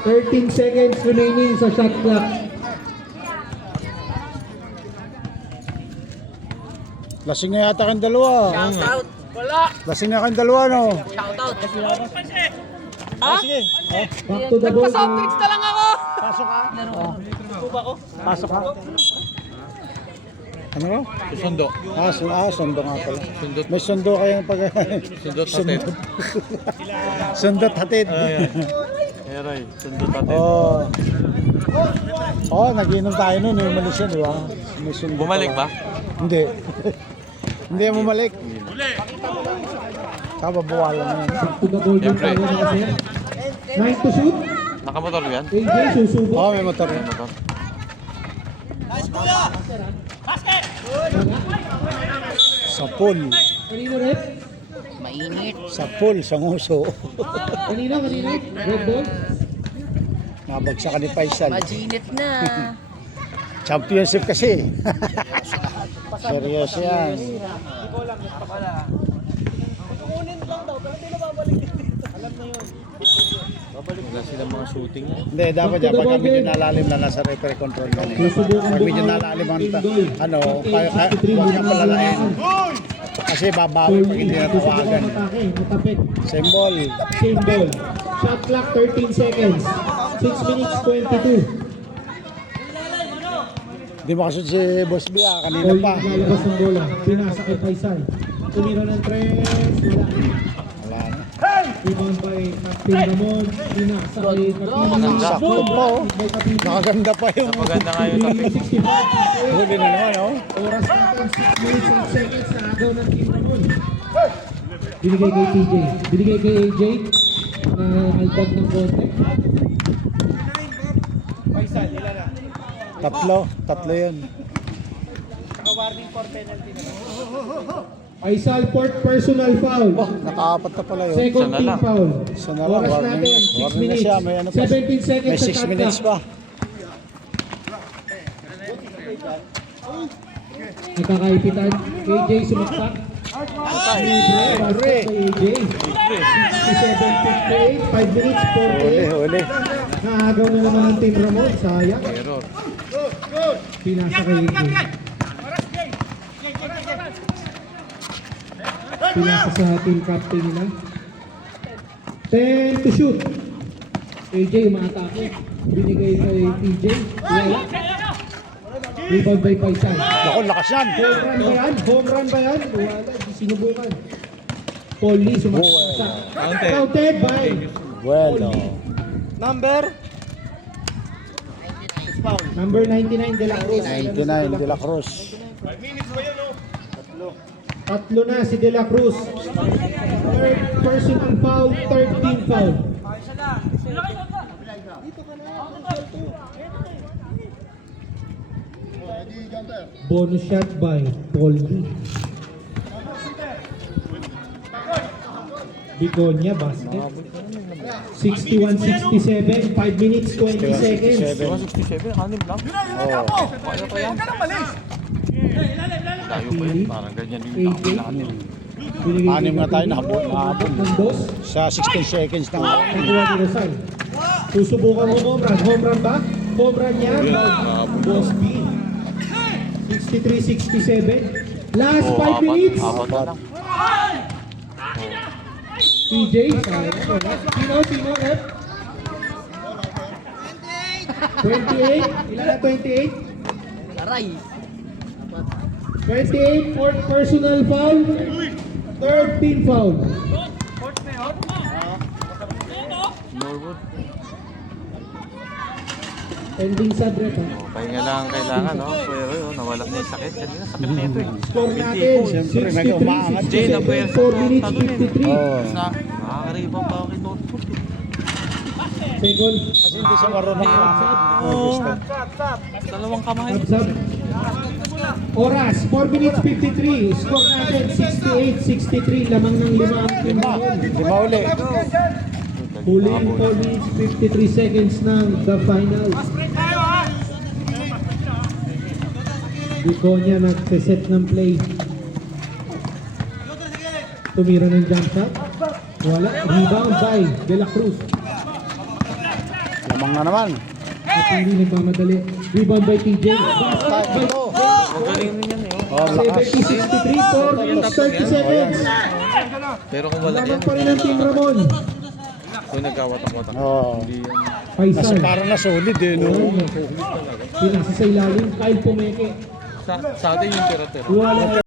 13 seconds remaining sa shot clock. Lasing na yata kang dalawa. Shout out. Lasing na kang dalawa, no? Shout out. Sige. Back to the ball. na lang ako. Pasok ka. Ano? Sundo. Sundo nga pala. Sundot. May sundo kayong pag... Sundot hatid. Sundot hatid. Meron, sundot hatid. Nag-inom tayo nun. Umalis yan, di ba? May sundo Bumalik pala. ba? Hindi. Hindi yan bumalik. Kababawalan na yan. Back to the ball din Siyempre. tayo na kasi. 9 to shoot. Nakamotor yan? AJ susubo. May motor yan. Motor. Sa pool. Kanino red? Sa pool, sa nguso. Kanino? Red ball? Nabagsakan ni Faisal. Majinit na. Championship kasi. Seryoso yan. Wala silang mga shooting. Hindi, dapat yan. Pagka medyo nalalim na nasa referee control yan. Pag medyo nalalim ang huwag niya palalain. Kasi babawi pag hindi natawagan. Matapik. Same ball. Same ball. Shot clock 13 seconds. 6 minutes 22. Hindi makasud si Boss Bia, kanina Paul pa. lalabas ng bola. Pinasa kay Faisal. Tumiro ng 3. Wala. Wala na. Rebound by Captain Ramon. Pinasa kay Captain. Sakto pa, oh. By Captain. Nakaganda pa yung Napaganda nga yung topic. 65. huli na naman, oh. Oras natin 6 minutes and seconds na agaw ng Team Ramon. Binigay kay TJ. Binigay kay AJ. Na aldag ng konti. Tatlo yun. Faisal, fourth personal foul. Nakaapat na pala yun. Second Isa na team lang. foul. Isa na lang, Oras warning natin, na. 6 Warning na minutes. siya, may ano pa. 17 seconds May sa 6 shot minutes clock. pa. Nakakaipitan. AJ sumaktak. Libre. Basket kay AJ. 67-58. 5 minutes, 48. Huli. Naagaw na naman ng Team Ramon. Sayang. Error. Pinasa kay AJ. Pinasa sa team captain nila. 10 to shoot. AJ umaatake. Binigay kay TJ. Wala. Rebound by Faisal. Naku, lakas yan. Home run ba yan? Home run ba yan? Wala. Di sinubukan. Paul Lee sumaksak. Counted by Bueno. number 99 De La Cruz. 99 De La Cruz. Tatlo na si De La Cruz. Third personal foul, third team foul. Bonus shot by Paul Lee. Biconia basket. 61-67, 5 minutes 20 seconds. 167, anim lang. Oh. Kaya pa yan. Layo pa yan. Parang ganyan din yung AJ. nakanin. Anim na tayo, nahabol. Ng dos. Sa 16 seconds na. Nakuha ni Rosal. Susubukan mo home run. Home run ba? Home run niya. Boss B. 63-67. Last 5 minutes. Apat na lang. TJ. Sino? Rep? 28. Ilan na 28? Aray. 28. Fourth personal foul. Third team foul. Norwood. Ending sub rep ha. Pahinga lang ang kailangan, no? Pero yun, nawala na yung sakit. Kanina sakit na ito eh. Score natin. Siyempre, nag-umaangat. 63-67. Jay, na-pwersa 4 minutes na, 53. Oh. Nakakaribang pa ako kay Norwood. Second. Kasi hindi siya marunong gusto. Dalawang kamay. Sub. Oras, 4 minutes 53. Score natin, 68-63. Lamang ng 5 ang team natin. Lima uli. Huling 4 minutes 53 seconds ng the finals. Biconia nagsiset ng play. tumira ng jump shot. Wala. Rebound by De La Cruz. Lamang na naman. At hindi nagmamadali. Rebound by TJ. Basket by Magaling rin yan eh. Oh, lakas. 70-63 for 30 seconds. Pero kung wala Laban yan, pa rin ang Team Ramon. kung nagkawatak-watak, Oo. hindi yan. Kasi Faisal. parang na solid eh, no? Pinasa sa ilalim. Kyle Pumeke. Sa atin yung tira-tira. Wala.